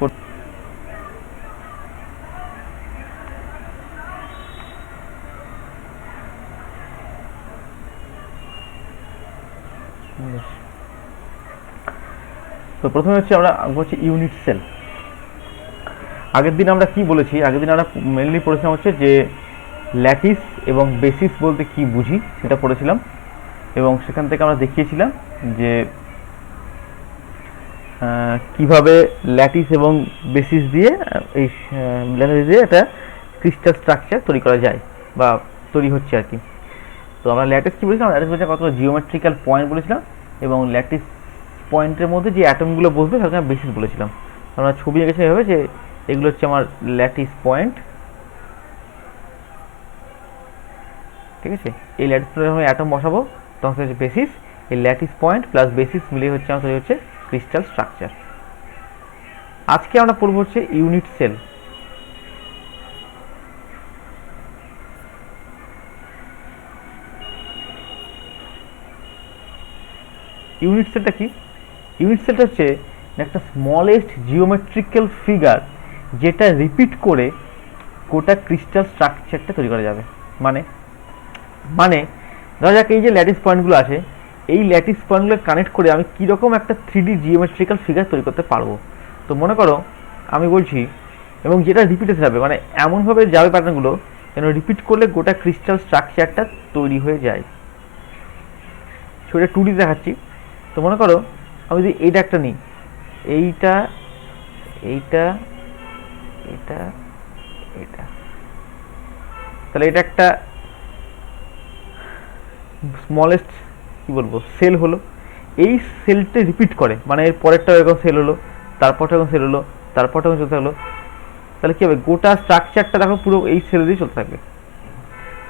তো প্রথমে হচ্ছে আমরা বলছি ইউনিট সেল। আগের দিন আমরা কি বলেছি, আগের দিন আমরা মেনলি পড়েছিলাম হচ্ছে যে ল্যাটিস এবং বেসিস বলতে কি বুঝি সেটা পড়েছিলাম, এবং সেখান থেকে আমরা দেখিয়েছিলাম যে কিভাবে ল্যাটিস এবং বেসিস দিয়ে এই ল্যাটিস দিয়ে একটা ক্রিস্টাল স্ট্রাকচার তৈরি করা যায় বা তৈরি হচ্ছে আর কি। তো আমরা ল্যাটিস কি বলেছিলাম, ল্যাটিস বলতে কতগুলো জিওমেট্রিক্যাল পয়েন্ট বলেছিলাম, এবং ল্যাটিস পয়েন্টের মধ্যে যে অ্যাটমগুলো বসবে তাকে আমরা বেসিস বলেছিলাম। আমরা ছবি এঁকেছি এভাবে যে এগুলো হচ্ছে আমার ল্যাটিস পয়েন্ট, ঠিক আছে। এই ল্যাটিস পয়েন্টে আমি অ্যাটম বসাবো, তখন হচ্ছে বেসিস। এই ল্যাটিস পয়েন্ট প্লাস বেসিস মিলে হচ্ছে আমার তৈরি হচ্ছে ক্রিস্টাল স্ট্রাকচার। আজকে আমরা পড়ব হচ্ছে ইউনিট সেল। ইউনিট সেলটা কি? ইউনিট সেলটা হচ্ছে একটা স্মলেস্ট জিওমেট্রিক্যাল ফিগার যেটা রিপিট করে গোটা ক্রিস্টাল স্ট্রাকচারটা তৈরি করা যাবে। মানে মানে ধরা যাক এই যে ল্যাটিস পয়েন্টগুলো আছে, এই ল্যাটিস পয়েন্টগুলো কানেক্ট করে আমি কীরকম একটা 3D জিওমেট্রিক্যাল ফিগার তৈরি করতে পারবো। তো মনে করো আমি বলছি, এবং যেটা রিপিটেশন হবে, মানে এমনভাবে যাবে প্যাটার্নগুলো যেন রিপিট করলে গোটা ক্রিস্টাল স্ট্রাকচারটা তৈরি হয়ে যায়। সেটা 2D দেখাচ্ছি। তো মনে করো আমি যদি এইটা একটা নিই, এইটা এইটা এটা এটা, তাহলে এটা একটা স্মলেস্ট কি বলবো সেল হলো। এই সেলটা রিপিট করে, মানে এর পরেরটা এরকম সেল হলো, তারপরটা এরকম সেল হলো, তারপরটা এরকম চলতে হলো। তাহলে কি হবে, গোটা স্ট্রাকচারটা দেখো পুরো এই সেল দিয়ে চলতে থাকবে।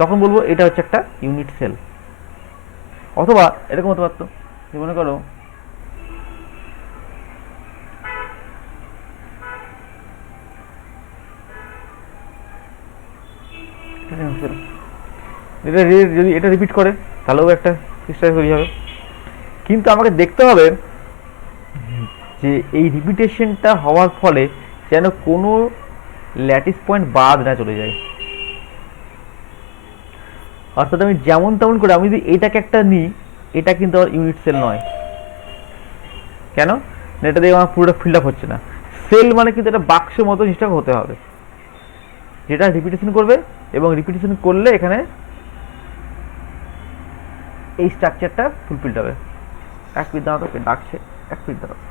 তখন বলবো এটা হচ্ছে একটা ইউনিট সেল। অথবা এরকম হতে পারতো, মনে করো এটা যদি এটা রিপিট করে তাহলেও একটা ক্রিস্টাল তৈরি হবে। কিন্তু আমাকে দেখতে হবে যে এই রিপিটেশনটা হওয়ার ফলে যেন কোনো ল্যাটিস পয়েন্ট বাদ না চলে যায়। অর্থাৎ আমি যেমন তেমন করে আমি যদি এটাকে একটা নিই, এটা কিন্তু আমার ইউনিট সেল নয়। কেন? এটা দিয়ে আমার পুরোটা ফিল আপ হচ্ছে না। সেল মানে কিন্তু এটা বাক্সের মতো জিনিসটা হতে হবে, যেটা রিপিটেশন করবে, এবং রিপিটেশন করলে এখানে এই স্ট্রাকচারটা ফুলফিল হবে। এক মিনিট দাঁড়াতো, ডাকছে, এক মিনিট দাঁড়াতো।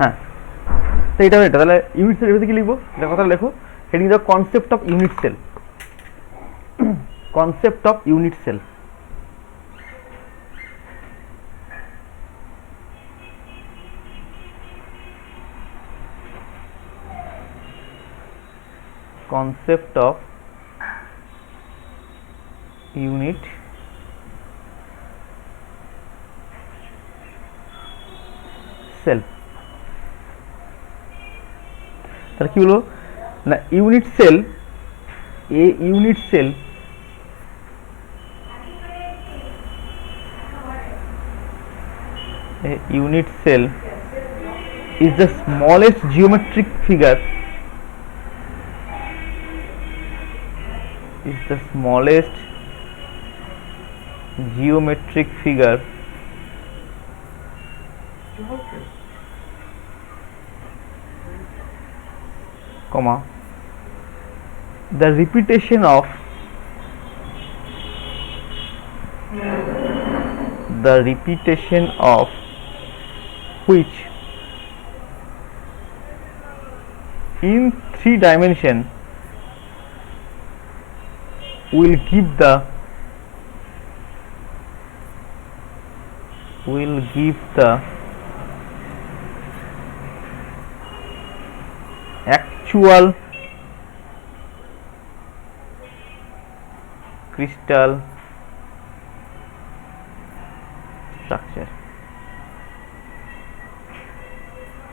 হ্যাঁ, তো এটা এটা তাহলে ইউনিট সেল এটাতে কি লিখবো, এটা কথা লেখো। হেডিং দাও concept of unit cell. Concept of unit cell. concept of unit cell। তাহলে কি বলবো না, unit cell, a unit cell is the smallest geometric figure comma the repetition of which in 3 dimension will give the actual crystal structure।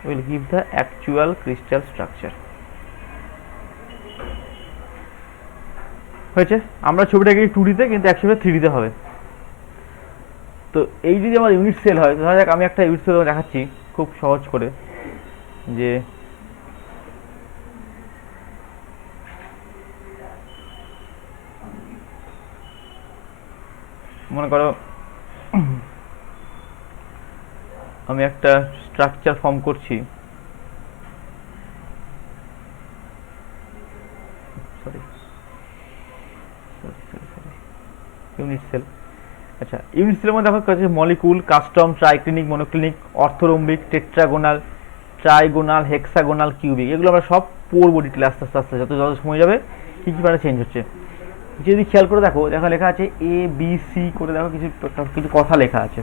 will give the actual crystal structure. হয়েছে, আমরা ছবিটাকে 2D তে কিন্তু actually 3D তে হবে। তো এই যদি আমার ইউনিট সেল হয়, ধরা যাক আমি একটা ইউনিট সেল দেখাচ্ছি খুব সহজ করে, যে মনে করো আমি একটা স্ট্রাকচার ফর্ম করছি, ইউনিট সেল। আচ্ছা, ইউনিট সেলের মধ্যে দেখো কাছে molecule, custom, triclinic, monoclinic, orthorhombic, tetragonal, trigonal, hexagonal, cubic, এগুলো আমরা সব পড়বো ডিটেলে আস্তে আস্তে আস্তে যত যত সময় যাবে কী কী মানে চেঞ্জ হচ্ছে। যদি খেয়াল করে দেখো, দেখা লেখা আছে এ বি সি করে, দেখো কিছু কিছু কথা লেখা আছে,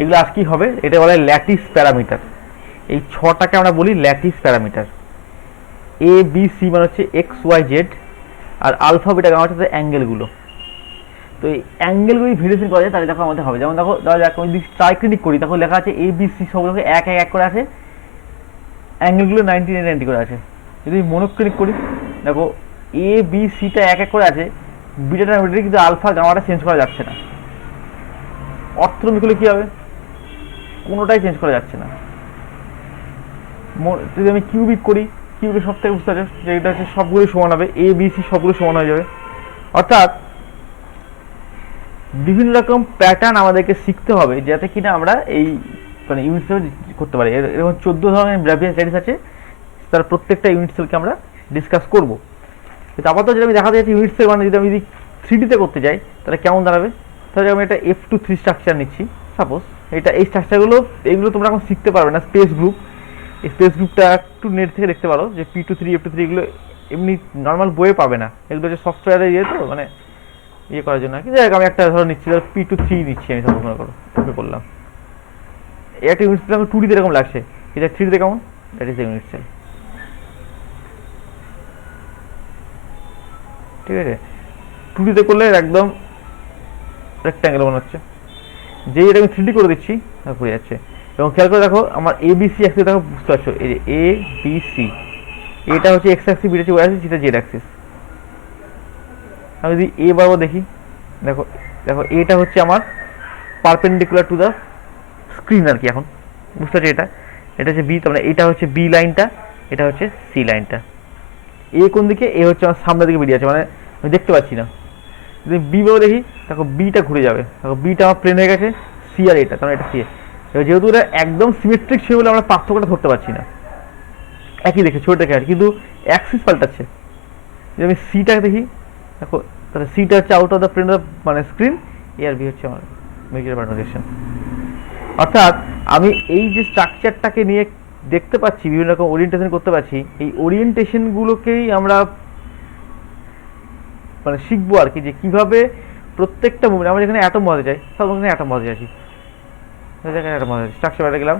এগুলো আজ কি হবে, এটা বলে ল্যাটিস প্যারামিটার। এই ছটাকে আমরা বলি ল্যাটিস প্যারামিটার। এ বি সি মানে হচ্ছে এক্স ওয়াই জেড, আর আলফা বিটা গামা হচ্ছে অ্যাঙ্গেলগুলো। তো এই অ্যাঙ্গেলগুলি ভেরিয়েশন করা যায়, তাহলে দেখো আমাদের হবে। যেমন দেখো ধরা যাক আমি যদি ট্রাইক্লিনিক করি, তখন লেখা আছে এ বি সি সবগুলোকে এক এক এক করে আছে, অ্যাঙ্গেলগুলো 90 90 করে আছে। যদি মনোক্লিনিক করি, দেখো এ বি সিটা এক এক করে আছে, বিটাটা কিন্তু আলফা গামাটা চেঞ্জ করা যাচ্ছে না। অর্থোরম্বিক হলে কী হবে, কোনোটাই চেঞ্জ করা যাচ্ছে না। যদি আমি কিউবিক করি, কিউবিক সব থেকে বুঝতে পারছে যে এটা হচ্ছে সবগুলোই সমান হবে, এ বি সি সবগুলো সমান হয়ে যাবে। অর্থাৎ বিভিন্ন রকম প্যাটার্ন আমাদেরকে শিখতে হবে, যাতে কিনা আমরা এই মানে ইউনিট সেল করতে পারি। এরকম 14 ধরনের ল্যাটিস আছে, তার প্রত্যেকটা ইউনিট সেলকে আমরা ডিসকাস করব। কিন্তু আপাতত যদি আমি দেখাতে যাচ্ছি ইউনিট সেল মানে যদি আমি 3D তে করতে যাই, তাহলে কেমন দাঁড়াবে। তাহলে আমি একটা F2-3 স্ট্রাকচার নিচ্ছি সাপোজ। এই স্ট্রাকচারগুলো এইগুলো তোমরা এখন শিখতে পারবে না। স্পেস গ্রুপ, এই স্পেস গ্রুপটা একটু নেট থেকে দেখতে পারো, যে P2-3 F2-3 এগুলো এমনি নর্মাল বইয়ে পাবে না, এগুলো হচ্ছে সফটওয়্যারে ইয়ে, তো মানে ইয়ে করার জন্য। কিন্তু আমি একটা ধরো নিচ্ছি, ধরো P2-3 নিচ্ছি আমি, সাপোজ মনে করো ওকে করলাম। এই একটা ইউনিট সেল 2D তে এরকম লাগছে, এটা 3D তে কেমন, দ্যাট ইজ ইউনিট সেল। ঠিক আছে, 2D তে করলে একদম রেক্ট্যাঙ্গেল মনে হচ্ছে, যেই এটা আমি 3D করে দিচ্ছি ঘুরে যাচ্ছে। এবং খেয়াল করে দেখো আমার এ বি সি অ্যাক্সিস, দেখো বুঝতে পারছো, এই যে এ বি সি, এটা হচ্ছে এক্স অ্যাক্সিস, বিটা হচ্ছে ওয়াই অ্যাক্সিস, এটা জেড অ্যাক্সিস। আমি যদি এ বরাবর দেখি, দেখো দেখো এটা হচ্ছে আমার পারপেন্ডিকুলার টু দ্য স্ক্রিন আর কি। এখন বুঝতে পারছি, এটা হচ্ছে বি, তার মানে এটা হচ্ছে বি লাইনটা, এটা হচ্ছে সি লাইনটা। এ কোন দিকে, এ হচ্ছে আমার সামনের দিকে বেরিয়ে আছে, মানে আমি দেখতে পাচ্ছি না। যদি বি বরাবর দেখি, দেখো বিটা ঘুরে যাবে, দেখো বিটা আমার প্লেন হয়ে গেছে, সি আর এটা, তার মানে এটা সি। এবার যেহেতু এটা একদম সিমেট্রিক ছিল বলে আমরা পার্থক্যটা ধরতে পারছি না, একই দেখে ছোট দেখে আর, কিন্তু অ্যাক্সিস পাল্টাচ্ছে। যদি আমি সিটা দেখি, দেখো তাহলে সিটা হচ্ছে আউট অফ দ্য প্লেন অফ মানে স্ক্রিন, এ আর বি হচ্ছে আমার মেজর পার্টিশন। অর্থাৎ আমি এই যে স্ট্রাকচারটাকে নিয়ে দেখতে পাচ্ছি, বিভিন্ন রকম ওরিয়েন্টেশন করতে পারছি, এই ওরিয়েন্টেশনগুলোকেই আমরা মানে শিখবো আর কি, যে কীভাবে প্রত্যেকটা মুভমেন্ট আমরা যেখানে অ্যাটম বসাতে চাই, সব ওখানে অ্যাটম বসাতে চাইছি, যেখানে অ্যাটম বসাতে স্ট্রাকচার বাড়াতে গেলাম,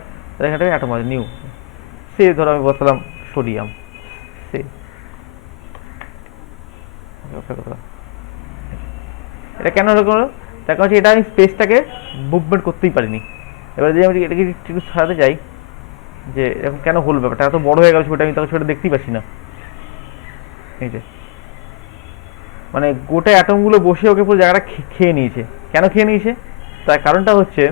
এখানটাকে অ্যাটম বসাতে নিউ, সে ধরো আমি বসালাম সোডিয়াম, সে এটা কেন হলো, তার কারণ হচ্ছে এটা আমি স্পেসটাকে মুভমেন্ট করতেই পারিনি। এবার যদি আমি এটাকে একটু সারাতে চাই, যে এরকম কেন হল, ব্যাপারটা এত বড় হয়ে গেল ছবিটা, আমি তখন ছবিটা দেখতেই পাচ্ছি না। এই যে মানে গোটা অ্যাটমগুলো বসে ওকে পুরো জায়গাটা খেয়ে নিয়েছে। কেন খেয়ে নিয়েছে, তার কারণটা হচ্ছে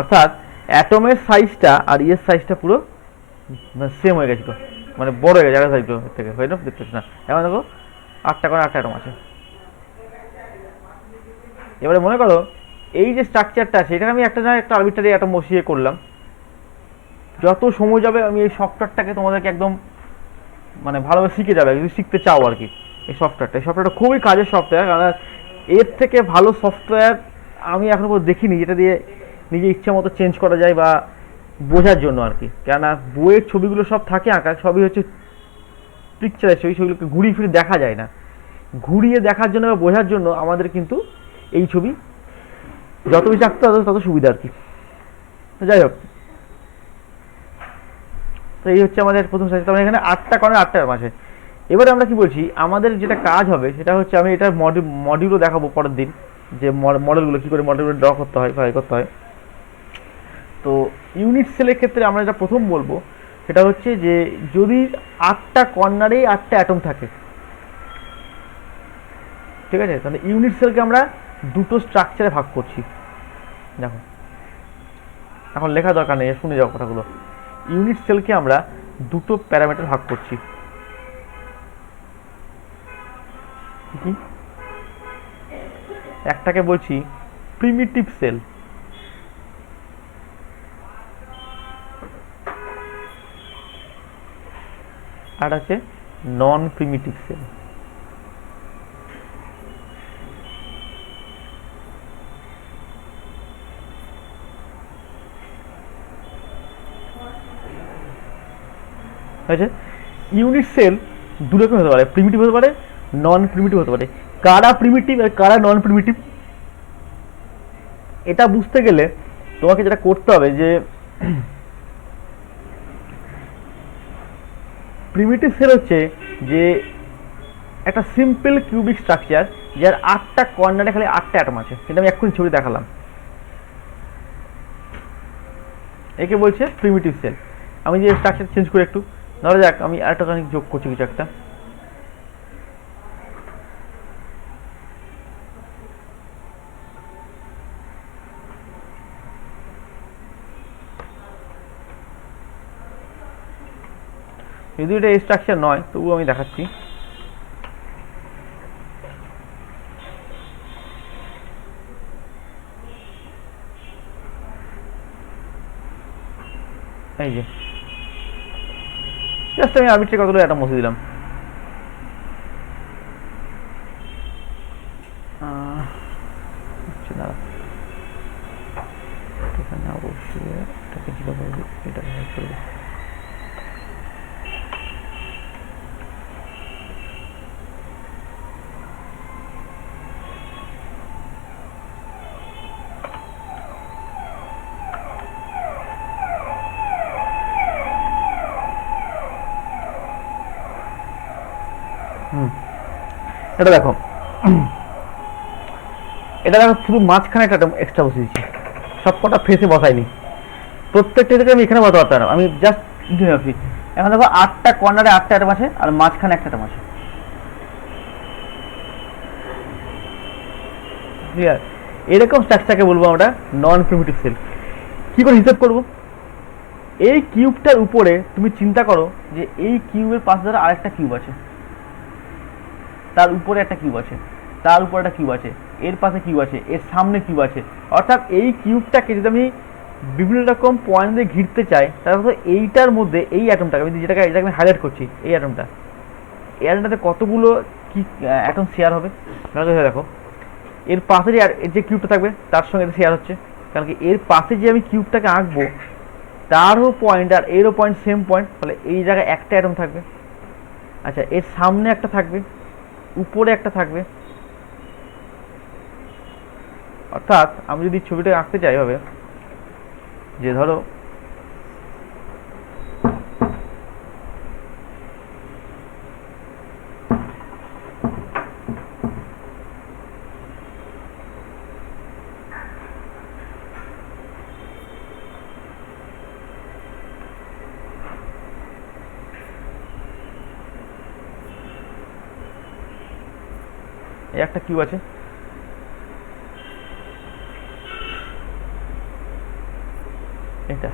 অর্থাৎ অ্যাটমের সাইজটা আর ইয়ের সাইজটা পুরো সেম হয়ে গেছিল, মানে বড় হয়ে গেছে জায়গা সাইজ থেকে, হয়ে না দেখতেছি না। এখন দেখো 8টা করে 8টা অ্যাটম আছে। এবারে মনে করো এই যে স্ট্রাকচারটা আছে, এটা আমি একটা না একটা আরবিট্রারি অ্যাটম বসিয়ে করলাম। যত সময় যাবে আমি এই সফটওয়্যারটাকে তোমাদেরকে একদম মানে ভালোভাবে শিখে যাবে, যদি শিখতে চাও আর কি। এই সফটওয়্যারটা খুবই কাজের সফটওয়্যার, কারণ এর থেকে ভালো সফটওয়্যার আমি এখনো পর্যন্ত দেখিনি, যেটা দিয়ে নিজে ইচ্ছা মতো চেঞ্জ করা যায় বা বোঝার জন্য আর কি। কেননা বইয়ের ছবিগুলো সব থাকে আঁকা, সবই হচ্ছে পিকচারের ছবি, সেগুলোকে ঘুরিয়ে ফিরে দেখা যায় না। ঘুরিয়ে দেখার জন্য বা বোঝার জন্য আমাদের কিন্তু এই ছবি যত বেশি আঁকতে হবে তত সুবিধা আর কি। তো যাই হোক, তো এই হচ্ছে আমাদের প্রথম সাইজ। তার মানে এখানে 8টা কর্নার 8টা আছে। এবারে আমরা কি বলছি, আমাদের যেটা কাজ হবে সেটা হচ্ছে, আমি এটা মডিউলও দেখাবো পরের দিন, যে মডেলগুলো কী করে মডেলগুলো ড্র করতে হয়, করতে হয়। তো ইউনিট সেলের ক্ষেত্রে আমরা যেটা প্রথম বলবো সেটা হচ্ছে যে যদি 8টা কর্নারেই 8টা অ্যাটম থাকে, ঠিক আছে, তাহলে ইউনিট সেলকে আমরা দুটো স্ট্রাকচারে ভাগ করছি। দেখো, এখন লেখা দরকার নেই, শুনে যাও কথাগুলো। ইউনিট সেলকে আমরা দুটো প্যারামিটার ভাগ করছি। কি? একটাকে বলছি প্রিমিটিভ সেল, আর আছে নন প্রিমিটিভ সেল। হয়েছে? ইউনিট সেল দু রকম হতে পারে, প্রিমিটিভ হতে পারে, নন প্রিমিটিভ হতে পারে। কারা প্রিমিটিভ আর কারা নন প্রিমিটিভ, এটা বুঝতে গেলে তোমাকে যেটা করতে হবে যে প্রিমিটিভ সেল হচ্ছে যে একটা সিম্পল কিউবিক স্ট্রাকচার যার 8টা কর্নারে খালি 8টা অ্যাটম আছে, কিন্তু আমি এক্ষুনি ছবি দেখালাম, একে বলছে প্রিমিটিভ সেল। আমি যে স্ট্রাকচার চেঞ্জ করে একটু, ধরা যাক আমি আরেকটা খানিক যোগ করছি কিছু একটা, যদি এটা এই স্ট্রাকচার নয় তবুও আমি দেখাচ্ছি। এই যে জাস্ট আমি আর্বিট্রারি কতগুলো অ্যাটম মুছে দিলাম। এখানে অবশ্যই এটাকে জিরো করে দিই, এটাকে করে দিই। এটা দেখো, এটা দেখো শুধু মাঝখানে একটা এক্সট্রা বসিয়েছি, সব কটা ফেসে বসাইনি, প্রত্যেকটা থেকে আমি এখানে বসাতে পারতাম, আমি জাস্ট ভাবছি। এখন দেখো 8টা কর্নারে 8টা অ্যাটম আছে আর মাঝখানে একটা অ্যাটম আছে, ক্লিয়ার? এরকম স্ট্রাকচারকে বলবো আমরা নন প্রিমিটিভ সেল। কি করে হিসাব করব? এই কিউবটার উপরে তুমি চিন্তা করো যে এই কিউবের পাশে ধরো আরেকটা কিউব আছে, তার উপরে একটা কিউব আছে, তার উপরে একটা কিউব আছে, এর পাশে কিউব আছে, এর সামনে কিউব আছে, অর্থাৎ এই কিউবটাকে যদি আমি বিভিন্ন রকম পয়েন্ট দিয়ে ঘিরতে চাই, তাহলে এইটার মধ্যে এই অ্যাটমটাকে আমি যেটাকে আমি হাইলাইট করছি, এই অ্যাটমটাতে কতগুলো কি অ্যাটম শেয়ার হবে। দেখো এর পাশে যে কিউবটা থাকবে তার সঙ্গে এটা শেয়ার হচ্ছে, কারণ কি এর পাশে যে আমি কিউবটাকে আঁকবো তারও পয়েন্ট আর এরও পয়েন্ট সেম পয়েন্ট, তাহলে এই জায়গায় একটা অ্যাটম থাকবে। আচ্ছা, এর সামনে একটা থাকবে, উপরে একটা থাকবে, অর্থাৎ আমি যদি ছবিটা আঁকতে চাই হবে যে ধরো এই একটা কিউ আছে, এটা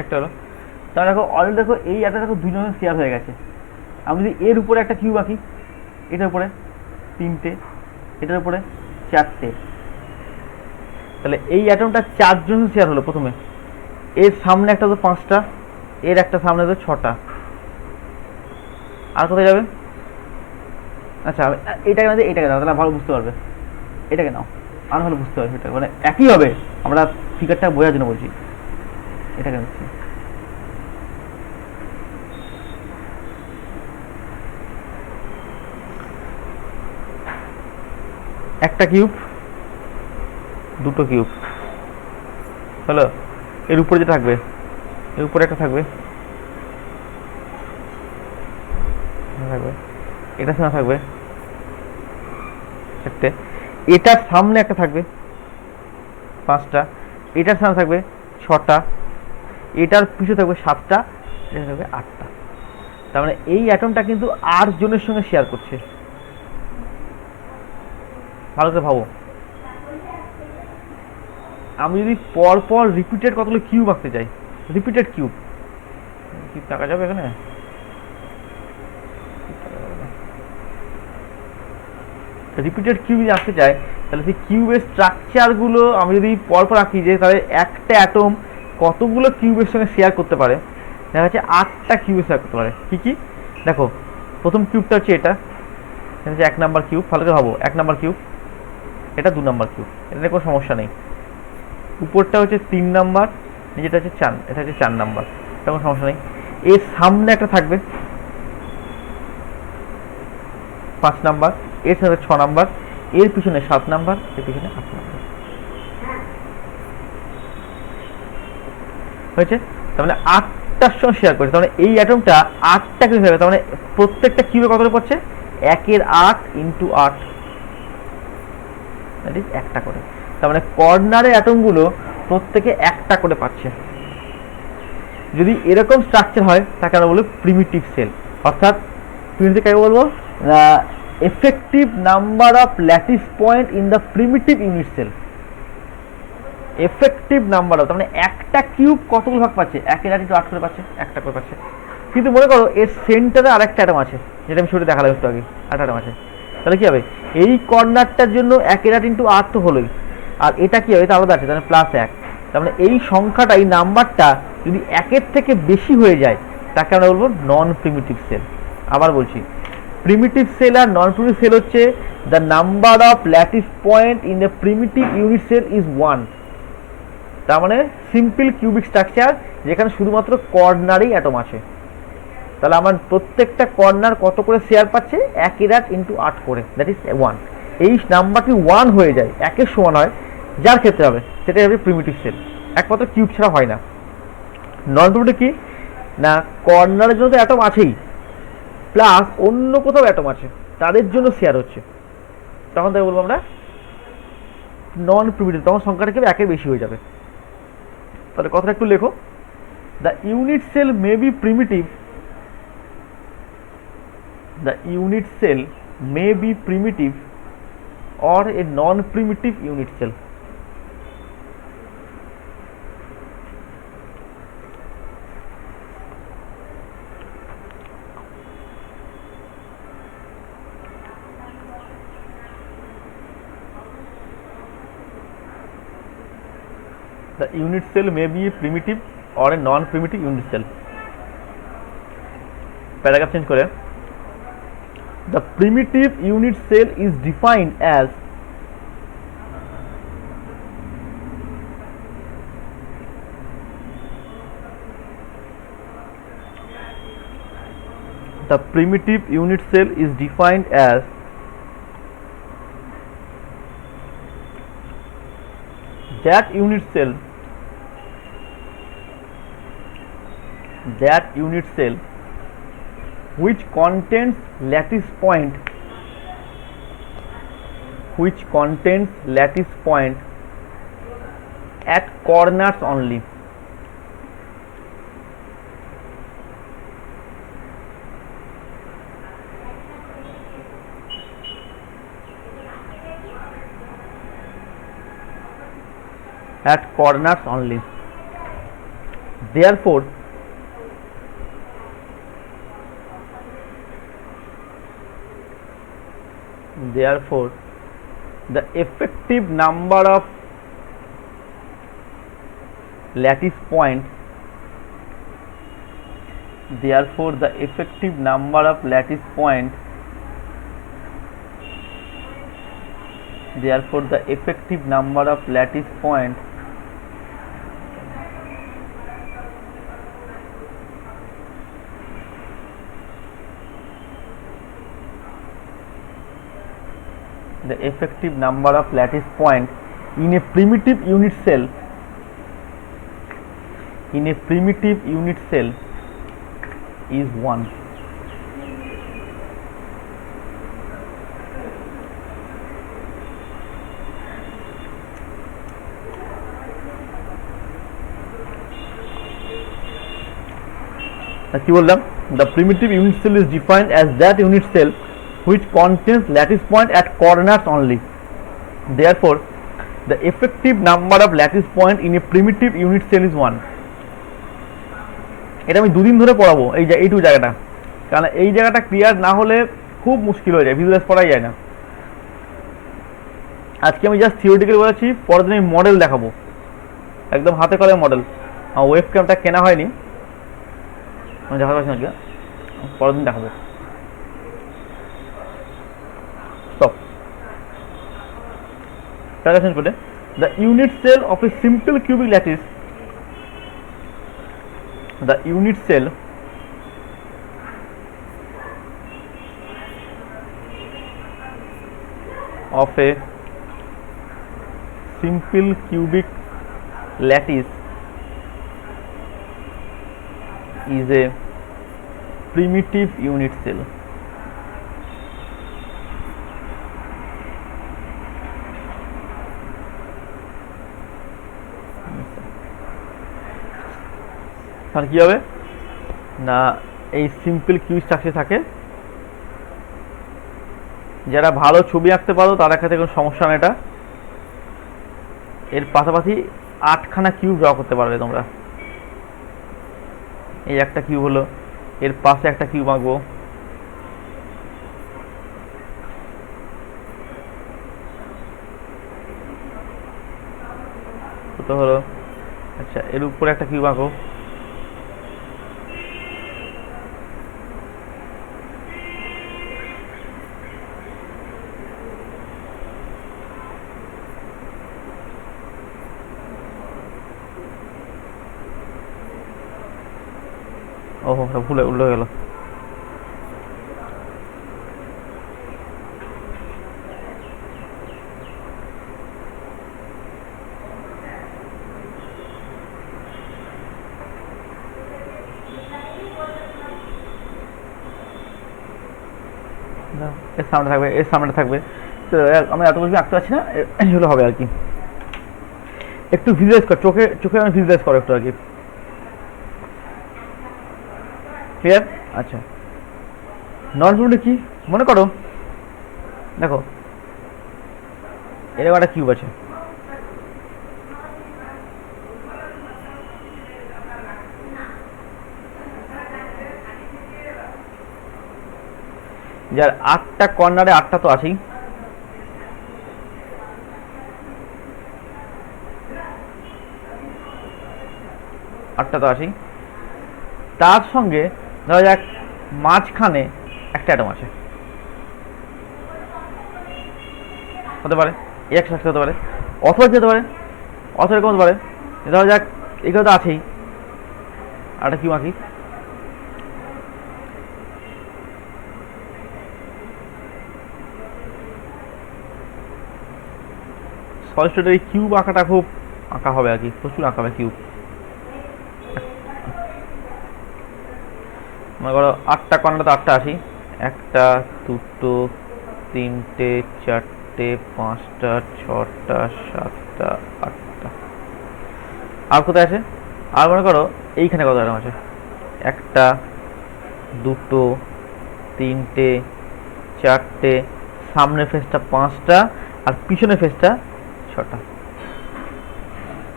একটা হলো। তাহলে দেখো অলরেডি দেখো এই একটা দেখো দুজনের শেয়ার হয়ে গেছে। আমি যদি এর উপরে একটা কিউব আঁকি, এটার উপরে 3টে, এটার উপরে 4টে, তাহলে এই অ্যাটমটা 4 জন শেয়ার হলো প্রথমে, এর সামনে একটা তো 5টা, এর একটা সামনে তো 6টা, আর কোথায় যাবে? আচ্ছা এটাকে নাও, এটাকে নাও, তাহলে ভালো বুঝতে পারবে, এটাকে নাও, আর ভালো বুঝতে পারবে, এটা মানে একই হবে, আমরা ফিগারটা বোঝার জন্য বলছি। এটাকে নিচ্ছি, একটা কিউব, দুটো কিউব হলো। এর উপরে যেটা থাকবে, এর উপরে একটা থাকবে, এটার সামনে থাকবে চারটে, এটার সামনে একটা থাকবে পাঁচটা, এটার সামনে থাকবে ছটা, এটার পিছনে থাকবে সাতটা, এটা থাকবে আটটা। তার মানে এই অ্যাটমটা কিন্তু 8 জনের সঙ্গে শেয়ার করছে। ভালো করে ভাবো, আমি যদি পরপর রিপিটেড কতগুলো কিউব আঁকতে চাই, রিপিটেড কিউব, কিউব আঁকা যাবে এখানে? রিপিটেড কিউব যদি আঁকতে চাই, তাহলে সেই কিউবের স্ট্রাকচারগুলো আমি যদি পরপর আঁকি, যে তাহলে একটা অ্যাটম কতগুলো কিউবের সঙ্গে শেয়ার করতে পারে, দেখা যাচ্ছে 8টা কিউবে শেয়ার করতে পারে। কি কি দেখো, প্রথম কিউবটা হচ্ছে এটা হচ্ছে 1 নাম্বার কিউব, ভালো করে ভাবো, 1 নাম্বার কিউব, এটা 2 নাম্বার কিউব, এটা কোনো সমস্যা নেই। উপরটা হচ্ছে 3 নাম্বার, নিচেটা হচ্ছে 4, এটা হচ্ছে 4 নাম্বার, এটা কোনো সমস্যা নেই। এর সামনে একটা থাকবে 5 নাম্বার, এর সাথে 6 নাম্বার, এর পিছনে 7 নাম্বার, এর পিছনে 8 নাম্বার হয়েছে। তার মানে 8টার সঙ্গে শেয়ার করেছে, তার মানে এই অ্যাটমটা 8টা কিউব হবে। তার মানে প্রত্যেকটা কিউবে কত পড়ছে, 1 এর 8 ইন্টু 8, দ্যাট ইজ একটা করে। তার মানে কর্নারের অ্যাটমগুলো প্রত্যেকে একটা করে পাচ্ছে। যদি এরকম স্ট্রাকচার হয় তাকে আমরা বলবো প্রিমিটিভ সেল। অর্থাৎ প্রিমিটিভ কাকে বলবো, effective number of lattice point in the primitive unit cell. Effective number of, তার মানে একটা কিউব কতগুলো ভাগ পাচ্ছে, 1 এর 8 ইন্টু 8 করে পাচ্ছে, একটা করে পাচ্ছে। কিন্তু মনে করো এর সেন্টারে আরেকটা অ্যাটম আছে, যেটা আমি শুরুতে দেখালাম একটু আগে, একটা অ্যাটম আছে, তাহলে কি হবে, এই কর্নারটার জন্য 1 এর 8 ইন্টু 8 তো হলোই, আর এটা কি হবে, এটা আলাদা আছে, তাহলে +1। তার মানে এই সংখ্যাটা, এই নাম্বারটা যদি 1-এর থেকে বেশি হয়ে যায়, তাকে আমরা বলবো নন প্রিমিটিভ সেল। আবার বলছি, প্রিমিটিভ সেল আর নন প্রিমিটিভ সেল হচ্ছে the number of lattice point in the primitive unit cell is 1। তার মানে সিম্পল কিউবিক স্ট্রাকচার যেখানে শুধুমাত্র কর্নারেই অ্যাটম আছে। তাহলে আমার প্রত্যেকটা কর্নার কত করে শেয়ার পাচ্ছে, 1 এর 8 ইন্টু 8 করে, দ্যাট ইজ 1। এই নাম্বারটি 1 হয়ে যায়, 1-এর সমান হয়, যার ক্ষেত্রে হবে সেটাই হবে প্রিমিটিভ সেল। একমাত্র কিউব ছাড়া হয় না। নন প্রিমিটিভ কি না, কর্নারের জন্য তো অ্যাটম আছেই, প্লাস অন্য কোথাও অ্যাটম আছে, তাদের জন্য শেয়ার হচ্ছে, তখন তাই বলবো আমরা নন প্রিমিটিভ। তখন সংখ্যাটা কি 1-এর বেশি হয়ে যাবে। তাহলে কথাটা একটু লেখো, the unit cell may be primitive, the unit cell may be primitive or a non-primitive unit cell. The unit cell may be a primitive or a non-primitive unit cell. Paragraph change করে, the primitive unit cell is defined as the primitive unit cell is defined as that unit cell which contains lattice point at corners only. At corners only. Therefore, the effective number of lattice points the effective number of lattice point in a primitive unit cell is 1. কি বললাম, the primitive unit cell is defined as that unit cell which contains lattice point at corners only. Therefore, the effective number of lattice point in a primitive unit cell is 1. এটা আমি দুদিন ধরে পড়াবো এইটুকু জায়গাটা, কারণ এই জায়গাটা ক্লিয়ার না হলে খুব মুশকিল হয়ে যায়, ভিজুয়ালাইজ করাই যায় না। আজকে আমি জাস্ট থিওরিটিক্যাল বলেছি, পরের দিন আমি মডেল দেখাবো, একদম হাতে কলমে মডেল। ওয়েব ক্যামটা কেনা হয়নি, আমি দেখাতে পারছি না, আজকে পরের দিন দেখাবো। স্টপ। চেঞ্জ করে the unit cell of a simple cubic lattice, the unit cell of a simple cubic lattice is a primitive unit cell. তাহলে কি হবে না, এই সিম্পল কিউব স্ট্রাকচার থাকে, যারা ভালো ছবি আঁকতে পারো তাদের ক্ষেত্রে কোনো সমস্যা নেই। এটা এর পাশাপাশি 8খানা কিউব ড্র করতে পারবে তোমরা। এই একটা কিউব হলো, এর পাশে একটা কিউব আঁকবো, কত হলো, আচ্ছা এর উপরে একটা কিউব আঁকো, ওহো ভুলে উল্টো হয়ে গেল। এর সামনে থাকবে, এর সামনে থাকবে, তো আমি এত কিছু আঁকতে পারছি না, এগুলো হবে আর কি। একটু ভিজুয়ালাইজ কর, চোখে আমি ভিজুয়ালাইজ করো একটু আর কি, ক্লিয়ার? আচ্ছা, নন প্রিমিটিভ কি মনে করো, দেখো এরকম একটা কিউব আছে, যার 8টা কর্নারে 8টা তো আছেই, তার সঙ্গে ধরা যাক মাঝখানে একটা অ্যাটম আছে, হতে পারে এক সাথে হতে পারে, অথবা যেতে পারে, অথবা এরকম হতে পারে, ধরা যাক এগুলো তো আছেই, আরেকটা কিউব আঁকি, সলিড স্টেটে এই কিউব আঁকাটা খুব আঁকা হবে আর কি, প্রচুর আঁকা হবে কিউব। মনে করো 8টা কর্নারে তো 8টা আছি, 1টা 2টো 3টে 4টে 5টা 6টা 7টা 8টা, আর কোথায় আছে, আর মনে করো এইখানে কত আইটেম আছে, 1টা 2টো 3টে 4টে, সামনের ফেসটা 5টা আর পিছনের ফেসটা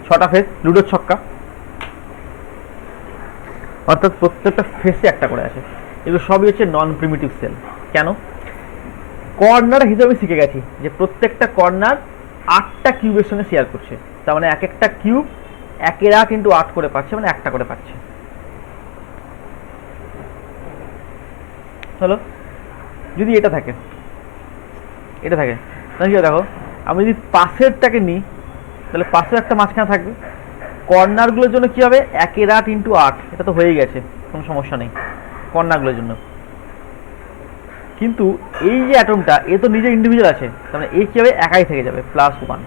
6টা ফেস, লুডোর ছক্কা, অর্থাৎ প্রত্যেকটা ফেসে একটা করে আছে। এগুলো সবই হচ্ছে নন প্রিমিটিভ সেল। কেন? কর্নার হিসাবে শিখে গেছি যে প্রত্যেকটা কর্নার 8টা কিউবের সঙ্গে শেয়ার করছে, তার মানে এক একটা কিউব 1 8 × 8 করে পাচ্ছে, মানে একটা করে পাচ্ছে। হলো, যদি এটা থাকে তাহলে কি দেখো, আমি যদি পাশেরটাকে নিই তাহলে পাশে একটা মাঝখানে থাকবে, কর্নারগুলোর জন্য কি হবে 1 8 × 8, এটা তো হয়ে গেছে, কোনো সমস্যা নেই কর্নারগুলোর জন্য। কিন্তু এই যে অ্যাটমটা এ তো নিজে ইন্ডিভিজুয়াল আছে, তার মানে এই কি হবে, একাই থেকে যাবে, +1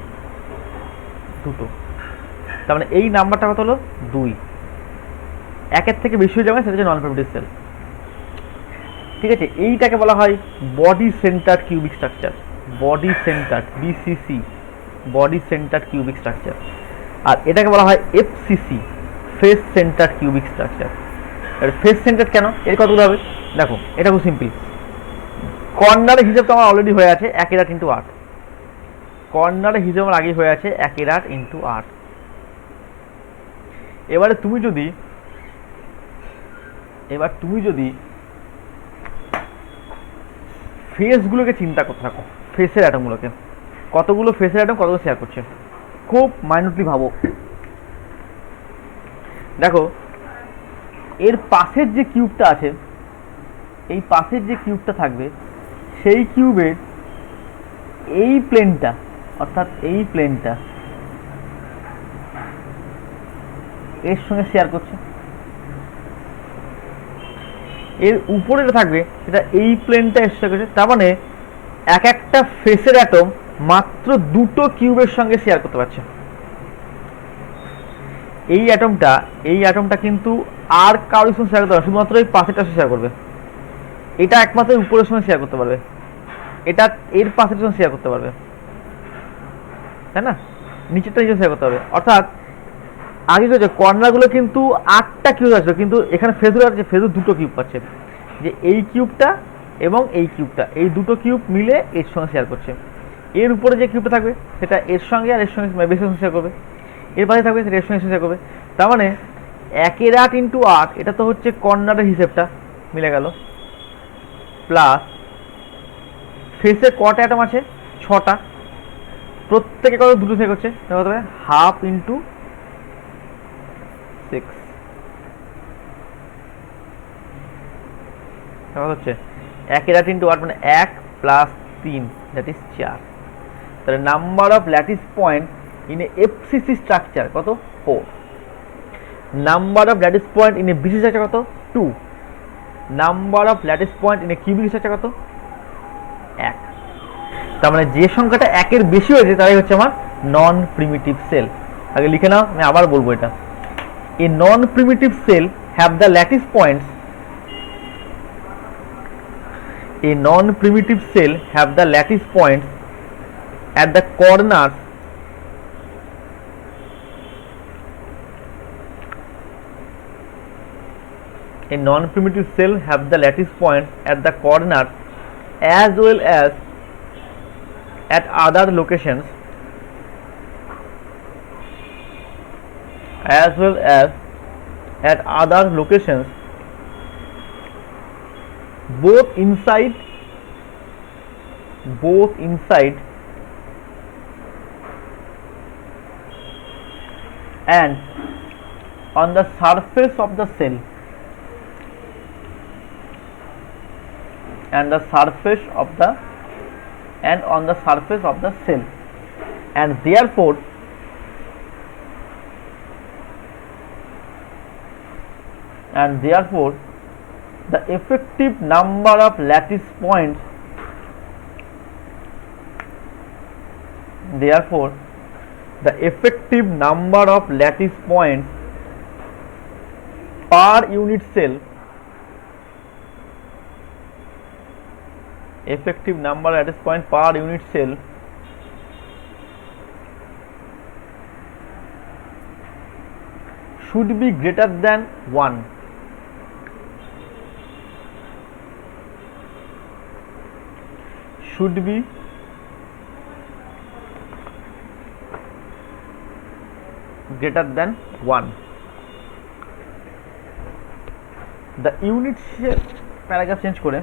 দুটো। তার মানে এই নাম্বারটা কত হলো, 2। একের থেকে বেশি হয়ে যাবে সেটা হচ্ছে নন প্রিমিটিভ সেল। ঠিক আছে, এইটাকে বলা হয় body centre cubic structure, body centre, BCC, body centre cubic structure. আর এটাকে বলা হয় FCC, face centre cubic structure. Face centre কেন, এর কতগুলো হবে দেখো, এটা খুব সিম্পল। কর্নারের হিসাব তো আমার অলরেডি হয়ে আছে 1/8 × 8, কর্নারের হিসাব আমার আগেই হয়ে আছে 1/8 × 8। এবারে তুমি যদি ফেসগুলোকে চিন্তা করতে থাকো, ফেসের অ্যাটমগুলোকে, কতগুলো ফেসের অ্যাটম কতগুলো শেয়ার করছে, খুব মাইনরলি ভাবো। দেখো এর পাশের যে কিউবটা আছে, এই পাশের যে কিউবটা থাকবে, সেই কিউবের এই প্লেনটা, অর্থাৎ এই প্লেনটা এর সঙ্গে শেয়ার করছে। এর উপরে যেটা থাকবে সেটা এই প্লেনটা এর সঙ্গে করছে। তার মানে এক একটা ফেসের অ্যাটম মাত্র দুটো কিউবের সঙ্গে শেয়ার করতে পারছে। এই অ্যাটমটা কিন্তু আর কারোর সঙ্গে শেয়ার করতে পারবে, শুধুমাত্র এই পাশেরটার সঙ্গে শেয়ার করবে। এটা একমাত্র উপরের সঙ্গে শেয়ার করতে পারবে, এটা এর পাশের সঙ্গে শেয়ার করতে পারবে, তাই না, নিচেরটা নিচে শেয়ার করতে পারবে। অর্থাৎ আগে কি হচ্ছে, কর্নারগুলো কিন্তু 8টা কিউব আসবে, কিন্তু এখানে ফেজগুলো আছে, ফেজও দুটো কিউব পাচ্ছে, যে এই কিউবটা এবং এই কিউবটা, এই দুটো কিউব মিলে এর সঙ্গে শেয়ার করছে। এর উপরে যে কিউবটা থাকবে সেটা এর সঙ্গে আর এর সঙ্গে বেশি সঙ্গে শেয়ার করবে, এর পাশে থাকবে সেটা এর সঙ্গে শেয়ার করবে। তার মানে 1/8 × 8, এটা তো হচ্ছে কর্নারের হিসেবটা মিলে গেল, প্লাস ফেসে কটা অ্যাটম আছে, 6টা, প্রত্যেকে কত দুটো শেয়ার করছে, তাহলে হবে 1/2 × 6, হচ্ছে 1/8 × 8 মানে 1 + 3, দ্যাট ইজ 4। তাহলে number of lattice point in a FCC structure কত, 4। Number of lattice point in a BC structure কত, 2। Number of lattice point in a cubic structure কত, 1। তার মানে যে সংখ্যাটা 1-এর বেশি হয়েছে তারাই হচ্ছে আমার নন প্রিমিটিভ সেল। আগে লিখে নাও, আমি আবার বলবো এটা। A non primitive cell have the lattice points, a non-primitive cell have the lattice points at the corners a non-primitive cell have the lattice points at the corners as well as at other locations, as well as at other locations both inside and on the surface of the cell, and on the surface of the cell, and therefore the effective number of lattice points, therefore the effective number of lattice points per unit cell, effective number of lattice point per unit cell should be greater than 1. Should be greater than 1. The unit cell, paragraph change করে,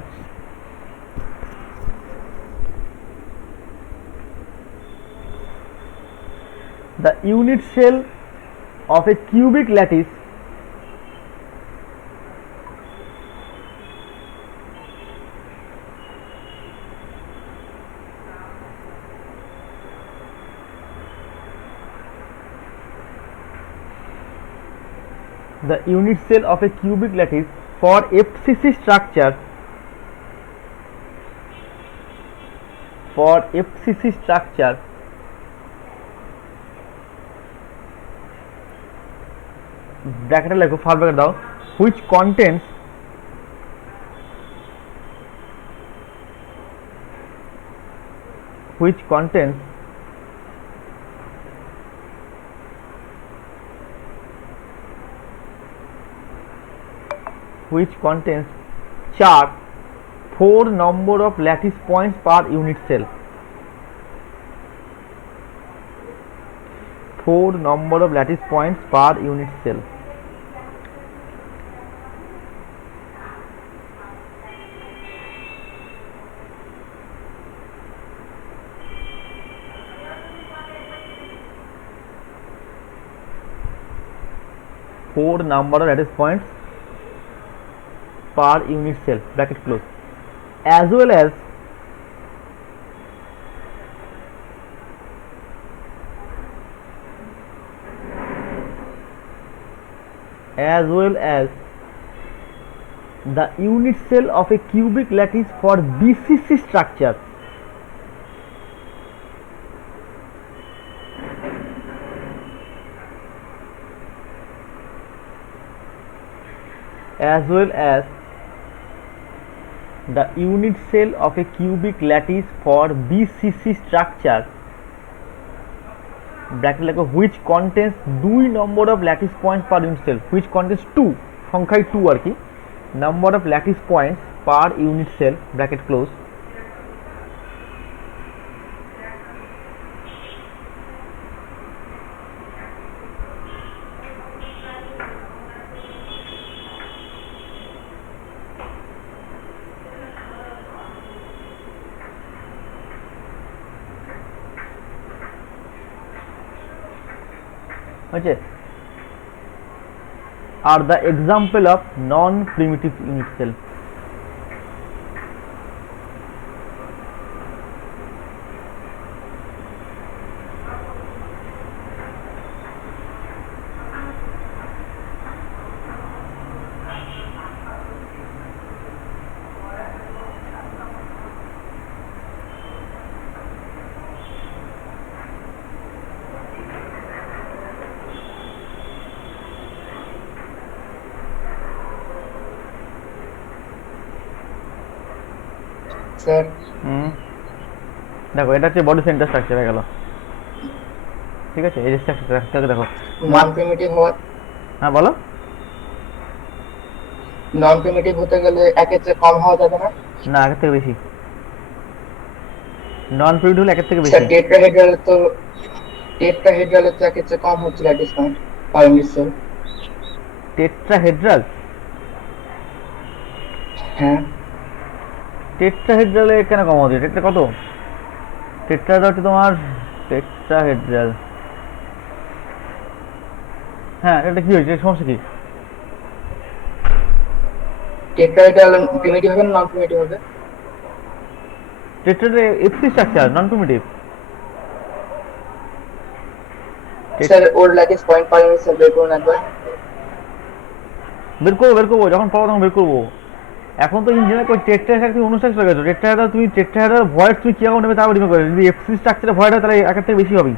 the unit cell of a cubic lattice for FCC structure for FCC structure ব্র্যাকেটে লেখো first bracket দাও which contains which contains chart 4 number of lattice points per unit cell. 4 number of lattice points per unit cell. Four number of lattice points per unit cell bracket close, as well as the unit cell of a cubic lattice for BCC structure. As well as the unit cell of a cubic lattice for BCC structure bracket like which contains 2 number of lattice points per unit cell, which contains 2 সংখ্যায় 2 আর কি number of lattice points per unit cell bracket close, are the example of non-primitive unit cell. Sir দেখো এটা হচ্ছে body centre structure হয়ে গেল, ঠিক আছে। এই স্ট্রাকচারটাকে দেখো নন প্রিমিটিভ হওয়ার, হ্যাঁ বলো। নন প্রিমিটিভ হতে গেলে একের চেয়ে কম হওয়া যাবে না? না, একের থেকে বেশি। নন প্রিমিটিভ হলে একের থেকে বেশি। স্যার টেট্রাহেড্রাল তো একের চেয়ে কম হচ্ছে lattice point per unit cell. Tetrahedral, হ্যাঁ টেট্রাহেড্রালে কেন কম হচ্ছে? টেট্রা কত? টেট্রাহেড্রাল হচ্ছে তোমার টেট্রাহেড্রাল, হ্যাঁ এটা কি হয়েছে, সমস্যা কি? টেট্রাহেড্রাল প্রিমিটিভ হবে না নন প্রিমিটিভ হবে? Tetrahedral FC structure, non primitive. Sir ওর lattice point per unit cell বের করুন একবার। বের করবো যখন পাবো তখন বের করবো। এখন তো ইঞ্জিনিয়ার করে টেট্রাহেড্রাল তুমি অনুষ্ঠান চলে গেছো। টেট্রাহেড্রাল তুমি টেট্রাহেড্রাল ভয়েড তুমি কিরকম নেবে তারপর ডিপেন্ড করে। যদি এফসি স্ট্রাকচারে ভয়েড হয় তাহলে একের থেকে বেশি হবে।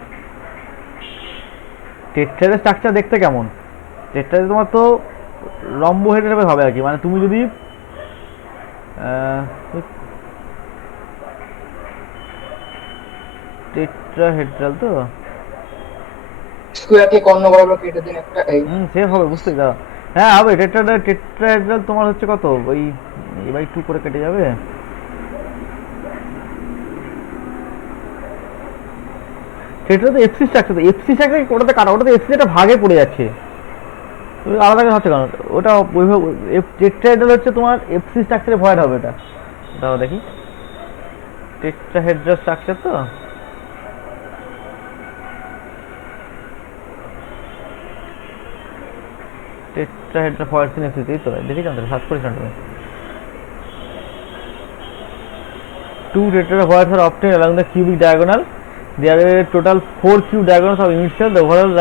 টেট্রাহেড্রাল স্ট্রাকচার দেখতে কেমন? টেট্রাহেড্রাল তোমার তো রম্বোহেড হিসেবে হবে আর কি, মানে তুমি যদি টেট্রাহেড্রাল তো স্কয়ারকে কর্ণ বরাবর কেটে দিন একটা, এই সেভ হবে, বুঝতে দাও। হ্যাঁ হবে। টেট্রাহেড্রাল তোমার হচ্ছে কত, ওই এবার 2 করে কেটে যাবে। টেট্রাহেড্রাল তো এফসি স্ট্রাকচার, তো এফসি স্ট্রাকচার ওটাতে কাটা, ওটাতে এফসি একটা ভাগে পড়ে যাচ্ছে, আলাদা করে হচ্ছে কেন? ওটা টেট্রাহেড্রাল হচ্ছে তোমার এফসি স্ট্রাকচারে ভয়েড হবে। এটা দাও দেখি, টেট্রাহেড্রাল স্ট্রাকচার তো টেট্রাহেড্রাল ভয়েড ইন এফসি, তো দেখি জানতে সার্চ করেছ তুমি। 2 tetrahedral voids are obtained along the cubic diagonal. There are a total 4 cube diagonals of unit cell. The overall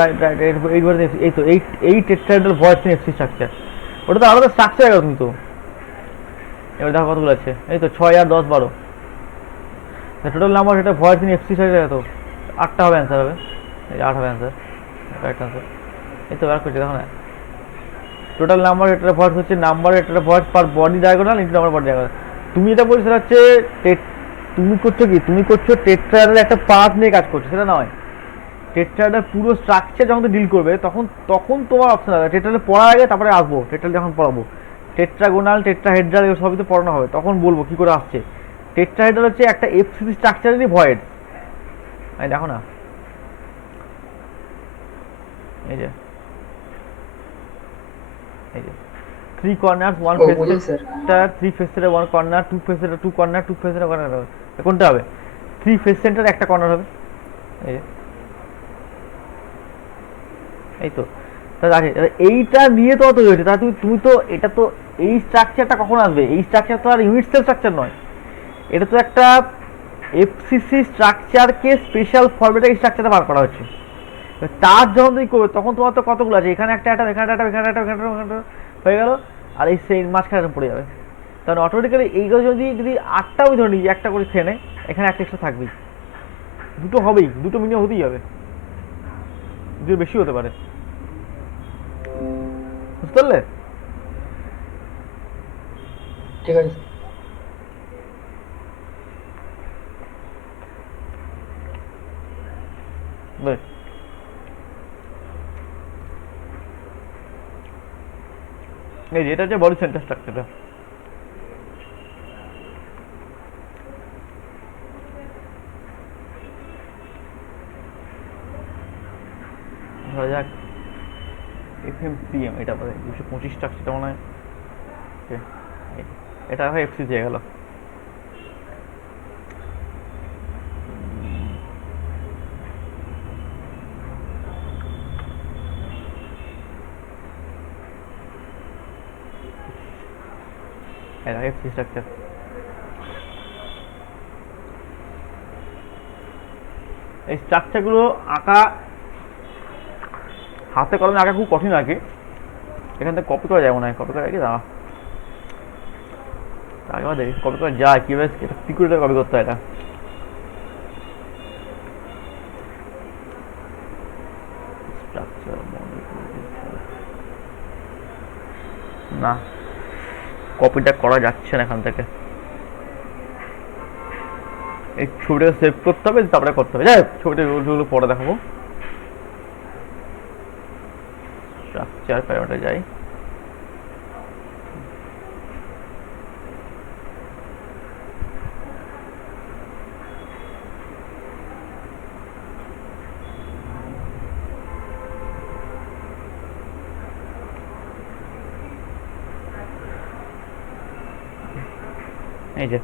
eight tetrahedral voids in FC structure. ওটা তো আলাদা structure তুমি তো। এবার দেখো কতগুলো আছে, এই তো 6 আর 10 12। টোটাল নাম্বার এটা ভয়েস ইন এফসি সাইজে তো 8টা হবে অ্যান্সার হবে, এই 8 হবে অ্যান্সার, কারেক্ট অ্যান্সার। এই তো বার করছি দেখো না, টোটাল নাম্বার এটার ভয়েস হচ্ছে নাম্বার এটার voids per body diagonal into number body diagonal. তুমি যেটা বলছো সেটা হচ্ছে তুমি করছো কি, তুমি করছো টেট্রাডের একটা পার্ট নিয়ে কাজ করছো, সেটা নয়। টেট্রাডের পুরো স্ট্রাকচার যখন ডিল করবে তখন তখন তোমার অপশন আছে, টেট্রাডে পড়ার আগে তারপরে আসবো, টেট্রাল যখন পড়াবো টেট্রাগোনাল টেট্রাহেড্রাল এগুলো সবই তো পড়ানো হবে, তখন বলবো কি করে আসছে। টেট্রাহেড্রাল হচ্ছে একটা এফসিসি স্ট্রাকচারেরই ভয়েড, দেখো না এই যে, এই যে 3 কর্নার 1 ও ফেস, বুঝেছি স্যার। 3 ফেসের 1 কর্নার, 2 ফেসের 2 কর্নার, 2 ফেসের কর্নার হবে, কোনটা হবে? 3 ফেস সেন্টার একটা কর্নার হবে, এই যে এই তো। তাহলে আছে এইটা নিয়ে তো তৈরি হয়েছে, তাহলে তুমি তো এটা তো এই স্ট্রাকচারটা কখন আসবে? এই স্ট্রাকচার তো আর ইউনিট সেল স্ট্রাকচার নয়, এটা তো একটা এফসিসি স্ট্রাকচারকে স্পেশাল ফরম্যাটে এই স্ট্রাকচারটা বার করা হচ্ছে। তার যখন তুমি করবে তখন তোমার তো কতগুলো আছে, এখানে একটা অ্যাটম, এখানে একটা এখানে একটা এখানে একটা হয়ে গেল, আর এই সেই মাঝখানে পড়ে যাবে। কারণ অটোমেটিক্যালি এইগুলো যদি যদি 8টা আমি ধরে নিই, একটা করে খেয়ে নেয়, এখানে একটা এক্সট্রা থাকবেই, দুটো হবেই, দুটো মিনিমাম হতেই হবে, দুটো বেশি হতে পারে, বুঝতে পারলে? ঠিক আছে। বেশ, এই যে এটা হচ্ছে বডি সেন্টার স্ট্রাকচারটা। ধরা যাক এফএমসিএম, এটা বলে 225 স্ট্রাকচারটা মনে হয়, এটা হয় এফসিসি হয়ে গেল। এটা এফসি স্ট্রাকচার। এই স্ট্রাকচারগুলো আঁকা হাতে কলমে আঁকা খুব কঠিন আর কি, এখান থেকে কপি করা যায় মনে হয়, কপি করা কি দাঁড়া আগেবার দেখি কপি করা যায় কীভাবে, এটা সিকিউরিটি কপি করতে হয় এটা। স্ট্রাকচার না, কপিটা করা যাচ্ছে না এখান থেকে, এই ছবিটাকে সেভ করতে হবে তারপরে করতে হবে, যাই হোক ছবিটা রুলগুলো পরে দেখাবো। স্ট্রাকচার প্যারামিটারে যাই, এই যে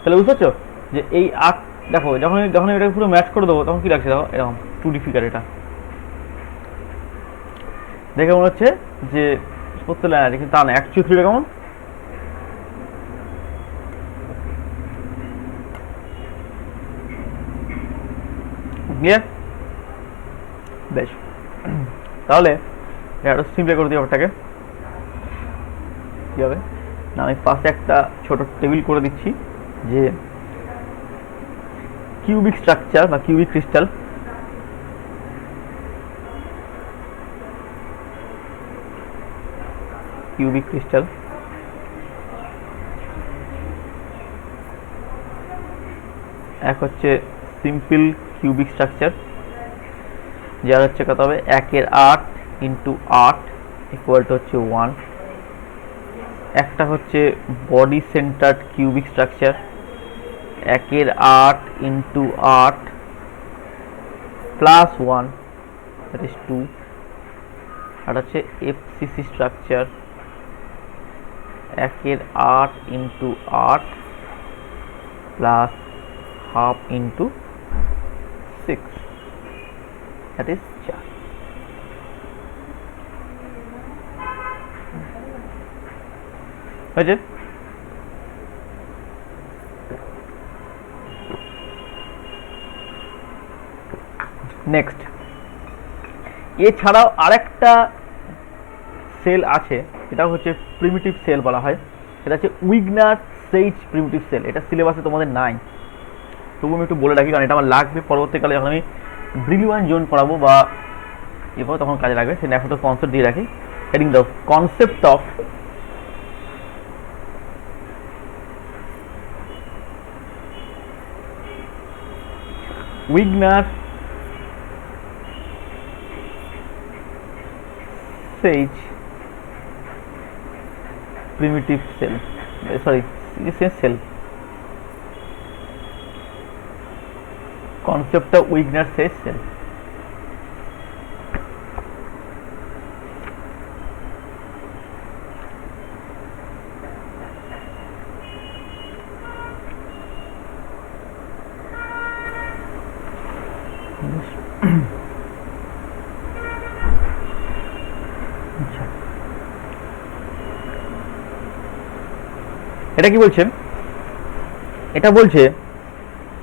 তাহলে বুঝতে পারছো যে এই 8, দেখো যখন যখন এটাকে পুরো ম্যাচ করে দেবো তখন কি লাগছে, দেখো এরকম 2D ফিগার, এটা দেখে মনে হচ্ছে যে প্রত্যেক লাইন আছে, কিন্তু তা না, অ্যাকচুয়ালি থ্রিটা কেমন ক্লিয়ার? বেশ, তাহলে এটা সিম্পলি করে দিই ব্যাপারটাকে, কী হবে না, আমি পাশে একটা ছোট টেবিল করে দিচ্ছি যে কিউবিক স্ট্রাকচার বা কিউবিক ক্রিস্টাল, কিউবিক ক্রিস্টাল এক হচ্ছে সিম্পল কিউবিক স্ট্রাকচার, যার হচ্ছে কত হবে 1/8 ইন্টু 8 ইকুয়াল টু হচ্ছে 1। একটা হচ্ছে body centred cubic structure, 1/8 into 8 plus 1 that is 2। আর হচ্ছে FCC structure, 1/8 into 8 plus half into 6 that is 4। হয়েছে? নেক্সট, এছাড়াও আরেকটা সেল আছে, এটা হচ্ছে প্রিমিটিভ সেল বলা হয়, এটা হচ্ছে উইগনার সেইচ প্রিমিটিভ সেল, এটা সিলেবাসে তোমাদের নাই, তবু আমি একটু বলে রাখি, কারণ এটা আমার লাগবে পরবর্তীকালে যখন আমি ব্রিলিয়ান্ট জোন পড়াবো বা এরপর তখন কাজে লাগবে। সেটা এখন তো কনসেপ্ট দিয়ে রাখি। হেডিং দাও, concept of Wigner Sage primitive cell, sorry, this is cell, concept of Wigner says cell. এটা কি বলছে? এটা বলছে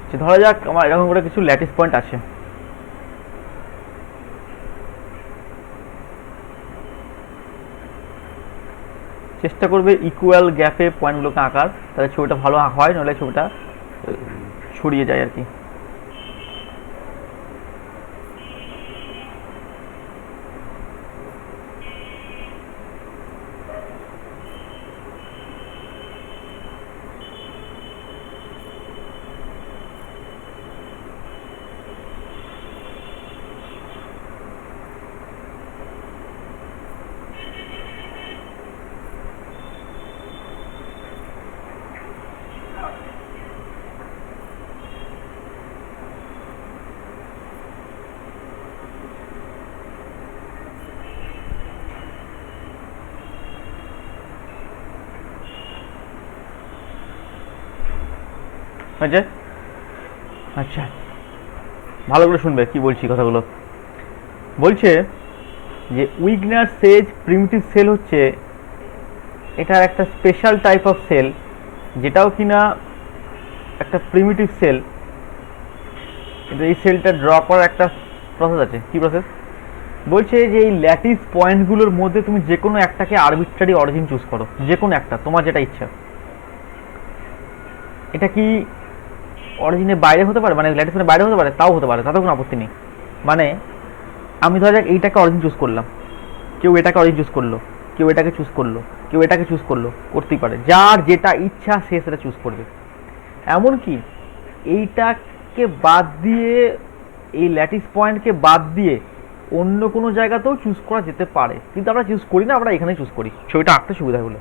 যে ধরা যাক আমার এরকম করে কিছু ল্যাটিস পয়েন্ট আছে, চেষ্টা করবে ইকুয়াল গ্যাপে পয়েন্টগুলোকে আঁকার, তাহলে ছবিটা ভালো হয়, নইলে ছবিটা ছড়িয়ে যায় আর কি। আচ্ছা আচ্ছা, ভালো করে শুনবে কি বলছি কথাগুলো। বলছে যে উইগনার সেজ প্রিমিটিভ সেল হচ্ছে এটা একটা স্পেশাল টাইপ অফ সেল, যেটাও কিনা একটা প্রিমিটিভ সেল। কিন্তু এই সেলটা ড্র করার একটা প্রসেস আছে। কি প্রসেস? বলছে যে এই ল্যাটিস পয়েন্টগুলোর মধ্যে তুমি যে কোনো একটাকে আরবিট্রারি অরিজিন চুজ করো, যে কোনো একটা, তোমার যেটা ইচ্ছা। এটা কি অরিজিনের বাইরে হতে পারে, মানে ল্যাটিস পয়েন্টের বাইরে হতে পারে, তাও হতে পারে, তাতে কোনো আপত্তি নেই। মানে আমি ধরা যাক এইটাকে অরিজিন চুজ করলাম, কেউ এটাকে অরিজিন চুজ করলো, কেউ এটাকে চুজ করলো, কেউ এটাকে চুজ করলো, করতেই পারে। যার যেটা ইচ্ছা সে সেটা চুজ করবে। এমনকি এইটাকে বাদ দিয়ে, এই ল্যাটিস পয়েন্টকে বাদ দিয়ে অন্য কোনো জায়গাতেও চুজ করা যেতে পারে, কিন্তু আমরা চুজ করি না, আমরা এখানেই চুজ করি, ছবিটা আঁকতে সুবিধা হলো।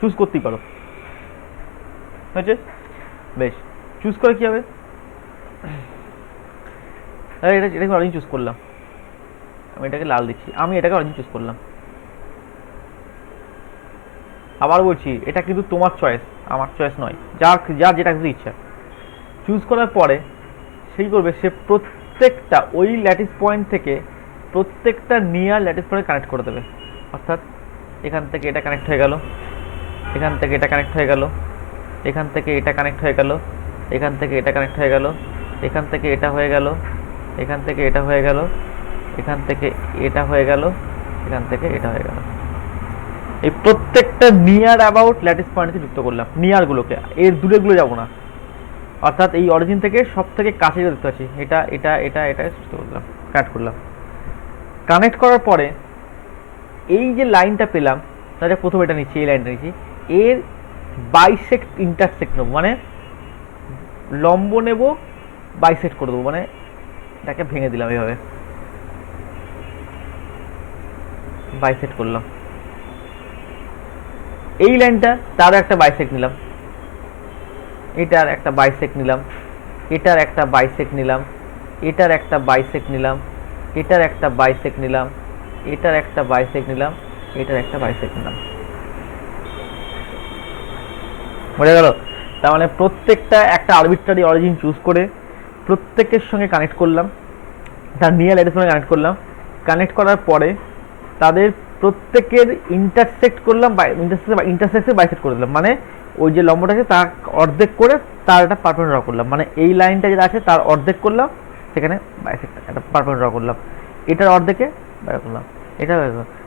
চুজ করতেই পারো, হয়েছে? বেশ, চুজ করে কি হবে? এটাকে অরেঞ্জ চুজ করলাম, আমি এটাকে লাল দিচ্ছি, আমি এটাকে অরেঞ্জ চুজ করলাম। আবার বলছি, এটা কিন্তু তোমার চয়েস, আমার চয়েস নয়। যার যেটা কিন্তু ইচ্ছা চুজ করার পরে সেই করবে, সে প্রত্যেকটা ওই ল্যাটিস পয়েন্ট থেকে প্রত্যেকটা নিয়ার ল্যাটিস পয়েন্ট কানেক্ট করে দেবে। অর্থাৎ এখান থেকে এটা কানেক্ট হয়ে গেল, এখান থেকে এটা কানেক্ট হয়ে গেল, এখান থেকে এটা কানেক্ট হয়ে গেল, এখান থেকে এটা কানেক্ট হয়ে গেল, এখান থেকে এটা হয়ে গেল, এখান থেকে এটা হয়ে গেল, এখান থেকে এটা হয়ে গেল, এখান থেকে এটা হয়ে গেল। এই প্রত্যেকটা নিয়ার অ্যাবাউট ল্যাটিস পয়েন্টকে যুক্ত করলাম, নিয়ারগুলোকে, এর দূরেগুলো যাবো না। অর্থাৎ এই অরিজিন থেকে সব থেকে কাছে দেখতে পাচ্ছি, এটা এটা এটা এটা যুক্ত করলাম, কানেক্ট করলাম। কানেক্ট করার পরে এই যে লাইনটা পেলাম, তাহলে প্রথমে এটা নিচ্ছি, এই লাইনটা নিচ্ছি, এর বাইসেক্ট ইন্টারসেক্ট নেবো, মানে লম্ব নেব, বাইসেক্ট করে দেবো, মানে এটাকে ভেঙে দিলাম এইভাবে, বাইসেক্ট করলাম। এই লাইনটা তারও একটা বাইসেক্ট নিলাম, এটার একটা বাইসেক্ট নিলাম, এটার একটা বাইসেক্ট নিলাম, এটার একটা বাইসেক্ট নিলাম, এটার একটা বাইসেক্ট নিলাম, এটার একটা বাইসেক্ট নিলাম, এটার একটা বাইসেক্ট নিলাম। বোঝা গেল? তার মানে প্রত্যেকটা একটা আরবিট্রারি অরিজিন চুজ করে প্রত্যেকের সঙ্গে কানেক্ট করলাম, তার নিয়ার ল্যাটিস সঙ্গে কানেক্ট করলাম। কানেক্ট করার পরে তাদের প্রত্যেকের ইন্টারসেক্ট করলাম, ইন্টারসেক্টে বাইসেক্ট করে দিলাম, মানে ওই যে লম্বটা আছে তার অর্ধেক করে তার একটা পারপেন্ড ড্র করলাম, মানে এই লাইনটা যেটা আছে তার অর্ধেক করলাম, সেখানে বাইসেক্ট একটা পারপেন্ড ড্র করলাম, এটার অর্ধেকে বাইর করলাম, এটা।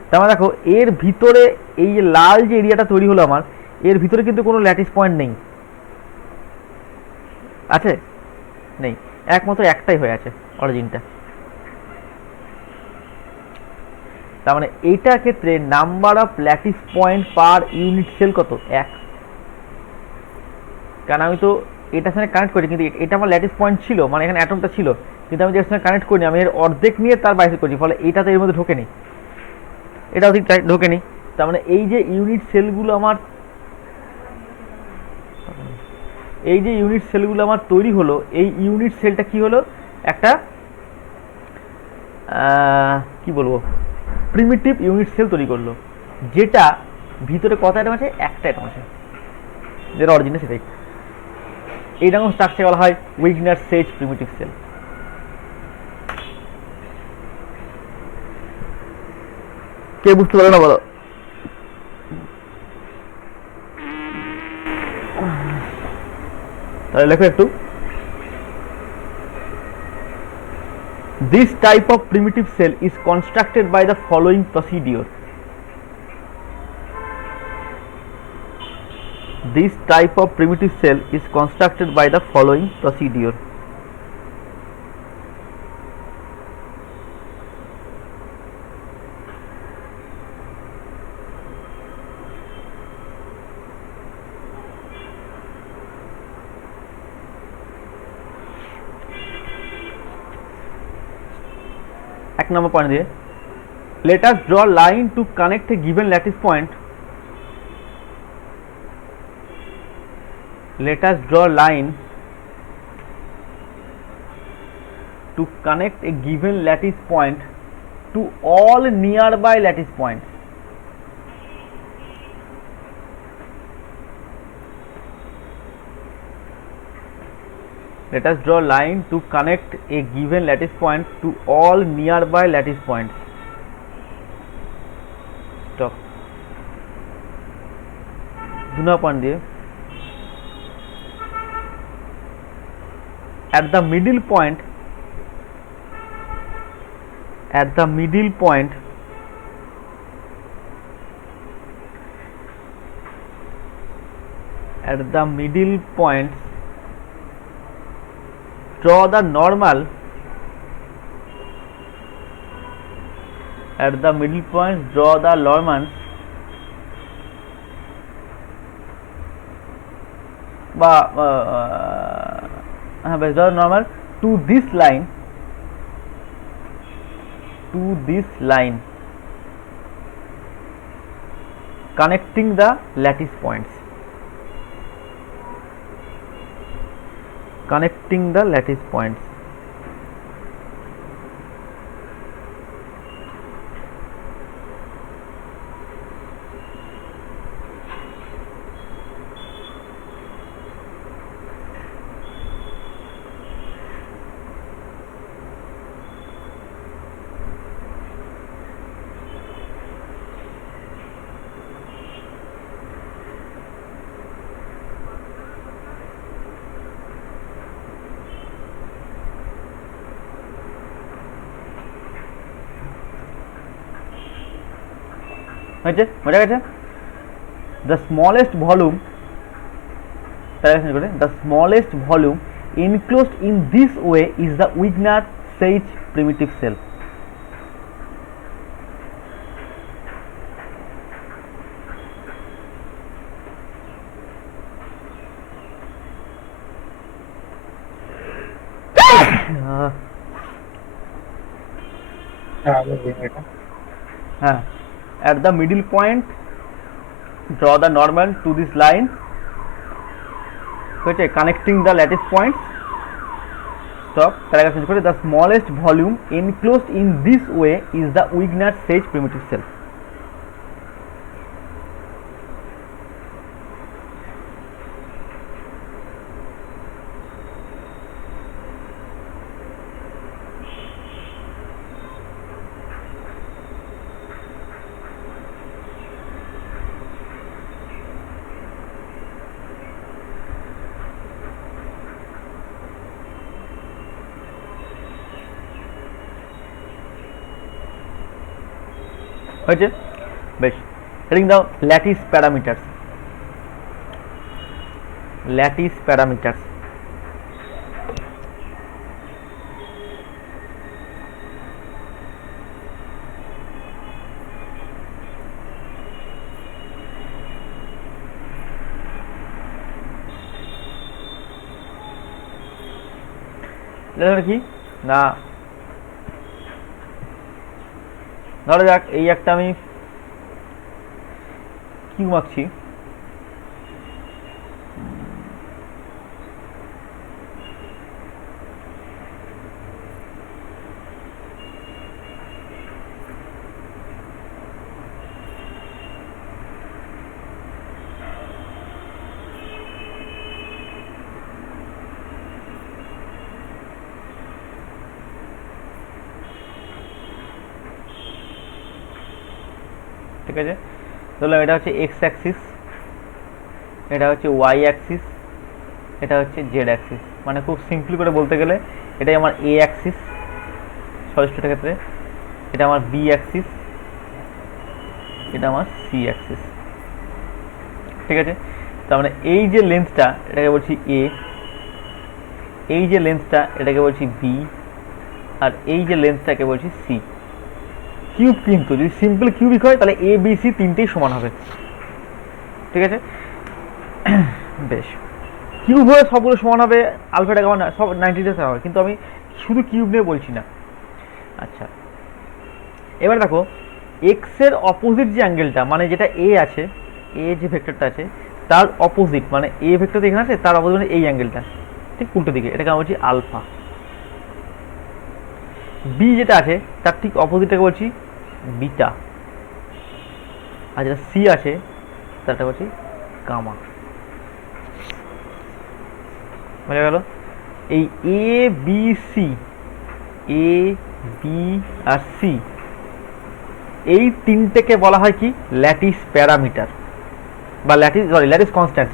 তার মানে দেখো এর ভিতরে এই যে লাল যে এরিয়াটা তৈরি হলো আমার, এর ভিতরে কিন্তু কোনো ল্যাটিস পয়েন্ট নেই, আছে? নেই, একমাত্র একটাই হয়ে আছে, অরিজিনটা। তার মানে এইটার ক্ষেত্রে number of lattice point per unit cell কত? 1। কারণ আমি তো এটার সঙ্গে কানেক্ট করি, কিন্তু এটা আমার ল্যাটিস পয়েন্ট ছিল, মানে এখানে অ্যাটমটা ছিল, কিন্তু আমি যেটার সঙ্গে কানেক্ট করিনি, আমি এর অর্ধেক নিয়ে তার বাইসে করছি, ফলে এটা তো এর মধ্যে ঢোকেনি, এটাও ঠিক ঢোকেনি। তার মানে এই যে ইউনিট সেলগুলো আমার, এই যে ইউনিট সেলগুলো আমার তৈরি হলো, এই ইউনিট সেলটা কি হলো? একটা কি বলবো, প্রিমিটিভ ইউনিট সেল তৈরি করলো, যেটা ভিতরে কত আইটেম আছে? একটা আইটেম আছে, যেটা অরিজিনাল সেটাই। এইরকম স্ট্রাকচার বলা হয় উইগনার সেজ প্রিমিটিভ সেল। কে বুঝতে পারো না বলো? তাহলে লেখো একটু, this type of primitive cell is constructed by the following procedure. This type of primitive cell is constructed by the following procedure. এক নম্বর পয়েন্ট দিয়ে, let us draw a line to connect a given lattice point. Let us draw a line to connect a given lattice point to all nearby lattice points. Let us draw a line to connect a given lattice point to all nearby lattice points. Stop. Do not point there. At the middle point, at the middle point, at the middle point, draw the normal. At the middle point, draw the normal বা draw normal to this line, to this line connecting the lattice points, connecting the lattice points. হয়েছে? বোঝা গেছে? The smallest volume, the smallest volume enclosed in this way is the Wigner-Seitz primitive cell. হ্যাঁ, at the middle point draw the normal to this line, okay, connecting the lattice points. Stop. The smallest volume enclosed in this way is the Wigner-Seitz primitive cell. হয়েছে? বেশ, heading দাও lattice parameters. Lattice parameters এটা কি না, ধরা যাক এই একটা আমি কিউ আঁকছি, ঠিক আছে। ধরলাম এটা হচ্ছে এক্স অ্যাক্সিস, এটা হচ্ছে ওয়াই অ্যাক্সিস, এটা হচ্ছে জেড অ্যাক্সিস। মানে খুব সিম্পলি করে বলতে গেলে এটাই আমার এ অ্যাক্সিস সলিডসটার ক্ষেত্রে, এটা আমার বি অ্যাক্সিস, এটা আমার সি অ্যাক্সিস, ঠিক আছে। তার মানে এই যে লেন্সটা এটাকে বলছি এ, এই যে লেন্সটা এটাকে বলছি বি, আর এই যে লেন্সটাকে বলছি সি। কিউব কিন্তু যদি সিম্পল কিউবিক হয় তাহলে এ বি সি তিনটেই সমান হবে, ঠিক আছে। বেশ, কিউব হয়ে সবগুলো সমান হবে, আলফা টাকা সব 90 হবে, কিন্তু আমি শুধু কিউব নিয়ে বলছি না। আচ্ছা, এবার দেখো এক্স এর অপোজিট যে অ্যাঙ্গেলটা, মানে যেটা এ আছে, এ যে ভেক্টরটা আছে তার অপোজিট, মানে এ ভেক্টর এখানে আছে তার অপোজিট মানে এই অ্যাঙ্গেলটা ঠিক উল্টো দিকে, এটাকে আমরা বলছি আলফা। বি যেটা আছে তার ঠিক অপোজিটটাকে বলছি বিটা, আর যেটা সি আছে তারটা বলছি গামা। বোঝা গেল? এই A B C, A B আর সি, এই তিনটেকে বলা হয় কি ল্যাটিস প্যারামিটার বা ল্যাটিস কনস্ট্যান্ট।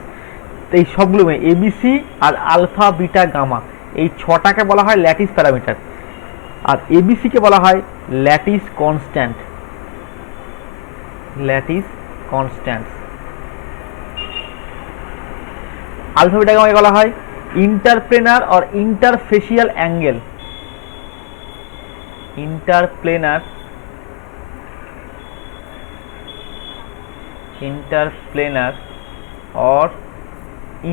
এই সবগুলো এবিসি আর আলফা বিটা গামা এই ছটাকে বলা হয় ল্যাটিস প্যারামিটার, আর এবিসি কে বলা হয় lattice constant, lattice constant. Alpha beta গামাকে বলা হয় interplanar or interfacial angle, interplanar, interplanar or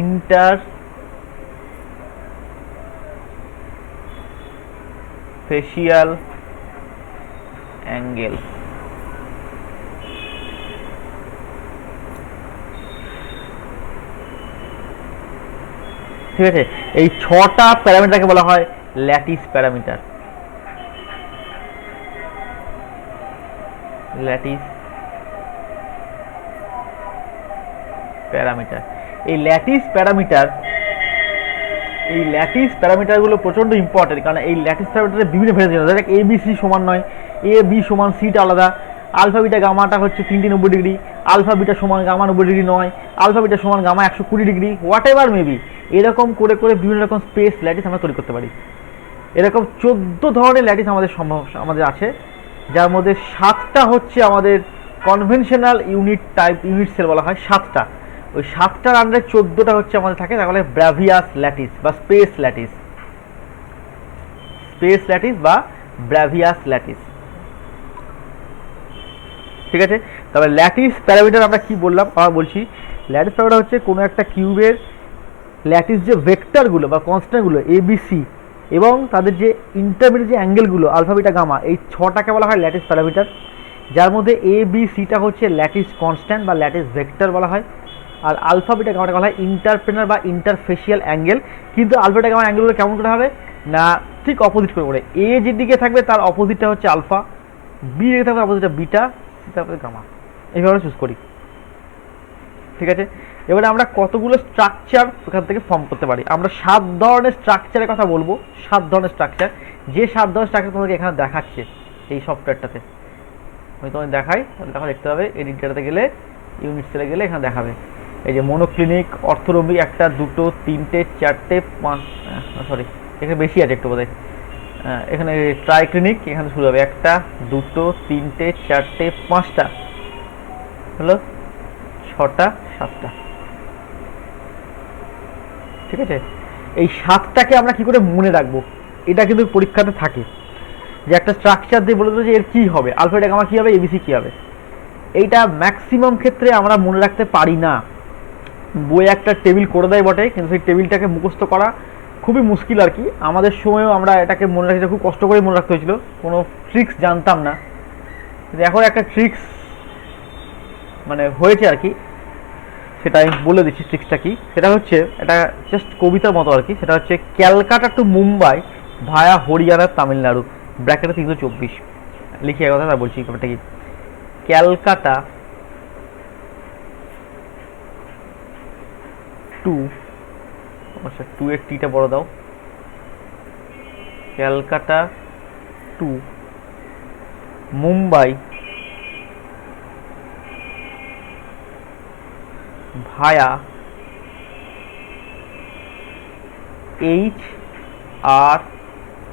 interfacial angle। ঠিক আছে, এই ছটা প্যারামিটারকে বলা হয় ল্যাটিস প্যারামিটার, ল্যাটিস প্যারামিটার। এই ল্যাটিস প্যারামিটারগুলো প্রচন্ড ইম্পর্টেন্ট, কারণ এই ল্যাটিস প্যারামিটারের বিভিন্ন ভেরিয়েশন আছে। এ বি সি সমান নয়, এ বি সমান সিটা আলাদা, আলফা বিটা গামাটা হচ্ছে 390 ডিগ্রি, আলফা বিটা সমান গামা 90 ডিগ্রি নয়, আলফা বিটা সমান gamma 120 degree, whatever maybe. এরকম করে করে বিভিন্ন রকম স্পেস ল্যাটিস আমরা তৈরি করতে পারি। এরকম 14 ধরনের ল্যাটিস আমাদের আছে, যার মধ্যে 7টা হচ্ছে আমাদের কনভেনশনাল ইউনিট সেল বলা হয় 7টা। ওই 7টার আন্ডারে 14টা হচ্ছে আমাদের থাকে, তাহলে ব্রাভিয়াস ল্যাটিস বা স্পেস ল্যাটিস, স্পেস ল্যাটিস বা ব্রাভিয়াস ল্যাটিস, ঠিক আছে। তবে ল্যাটিস প্যারামিটার আমরা কি বললাম, আমরা বলছি ল্যাটিস প্যারামিটার হচ্ছে কোনো একটা কিউবের ল্যাটিস যে ভেক্টরগুলো বা কনস্ট্যান্টগুলো এ বি সি এবং তাদের যে ইন্টারমিডিয়েট যে অ্যাঙ্গেলগুলো আলফা বিটা গামা, এই 6টাকে বলা হয় ল্যাটিস প্যারামিটার, যার মধ্যে এ বি সিটা হচ্ছে ল্যাটিস কনস্ট্যান্ট বা ল্যাটিস ভেক্টর বলা হয়, আর আলফা বিটা গামাটা বলা হয় ইন্টারপ্লেনার বা ইন্টারফেসিয়াল অ্যাঙ্গেল। কিন্তু আলফা বিটা গামা অ্যাঙ্গেলগুলো কেমন করে হবে না, ঠিক অপোজিট করে করে, এ যেদিকে থাকবে তার অপোজিটটা হচ্ছে আলফা, বি দিকে থাকবে অপোজিটটা বিটা, সি তারপরে গামা, এইভাবে চুজ করি, ঠিক আছে। এবারে আমরা কতগুলো স্ট্রাকচার এখান থেকে ফর্ম করতে পারি। আমরা 7 ধরনের স্ট্রাকচারের কথা বলবো, 7 ধরনের স্ট্রাকচার, যে 7 ধরনের স্ট্রাকচার তোমাকে এখানে দেখাচ্ছে এই সফটওয়্যারটাতে। আমি তোমাকে দেখাই, তাহলে দেখো দেখতে পাবে, এডিট ডেটাতে গেলে ইউনিট সেলে গেলে এখানে দেখাবে। এই যে মনোক্লিনিক, অর্থোরম্বিক 1টা 2টো 3টে 4টে 5, সরি এখানে বেশি আছে একটু বোধহয়, এখানে ট্রাইক্লিনিক এখানে শুরু হবে 1টা 2টো 3টে 4টে 5টা, হলো 6টা 7টা, ঠিক আছে। এই 7টাকে আমরা কি করে মনে রাখবো, এটা কিন্তু পরীক্ষাতে থাকে যে একটা স্ট্রাকচার দিয়ে বলে দেবো যে এর কী হবে, আলফা বিটা গামা কী হবে, এবিসি কী হবে। এইটা ম্যাক্সিমাম ক্ষেত্রে আমরা মনে রাখতে পারি না। বই একটা টেবিল করে দেয় বটে, কিন্তু সেই টেবিলটাকে মুখস্থ করা খুবই মুশকিল আর কি। আমাদের সময়ও আমরা এটাকে মনে রাখতে খুব কষ্ট করে মনে রাখতে হয়েছিল, কোনো ট্রিক্স জানতাম না। কিন্তু এখন একটা ট্রিক্স মানে হয়েছে আর কি, সেটা আমি বলে দিচ্ছি ট্রিক্সটা কি। সেটা হচ্ছে এটা জাস্ট কবিতার মতো আর কি। সেটা হচ্ছে ক্যালকাটা টু মুম্বাই ভায়া হরিয়ানা তামিলনাড়ু, ব্র্যাকেটে 324। লিখে এক কথা তা বলছি ব্যাপারটা কি। ক্যালকাটা টু, আচ্ছা টু এর টিটা বড় দাও, ক্যালকাটা টু মুম্বাই ভায়া এইচ আর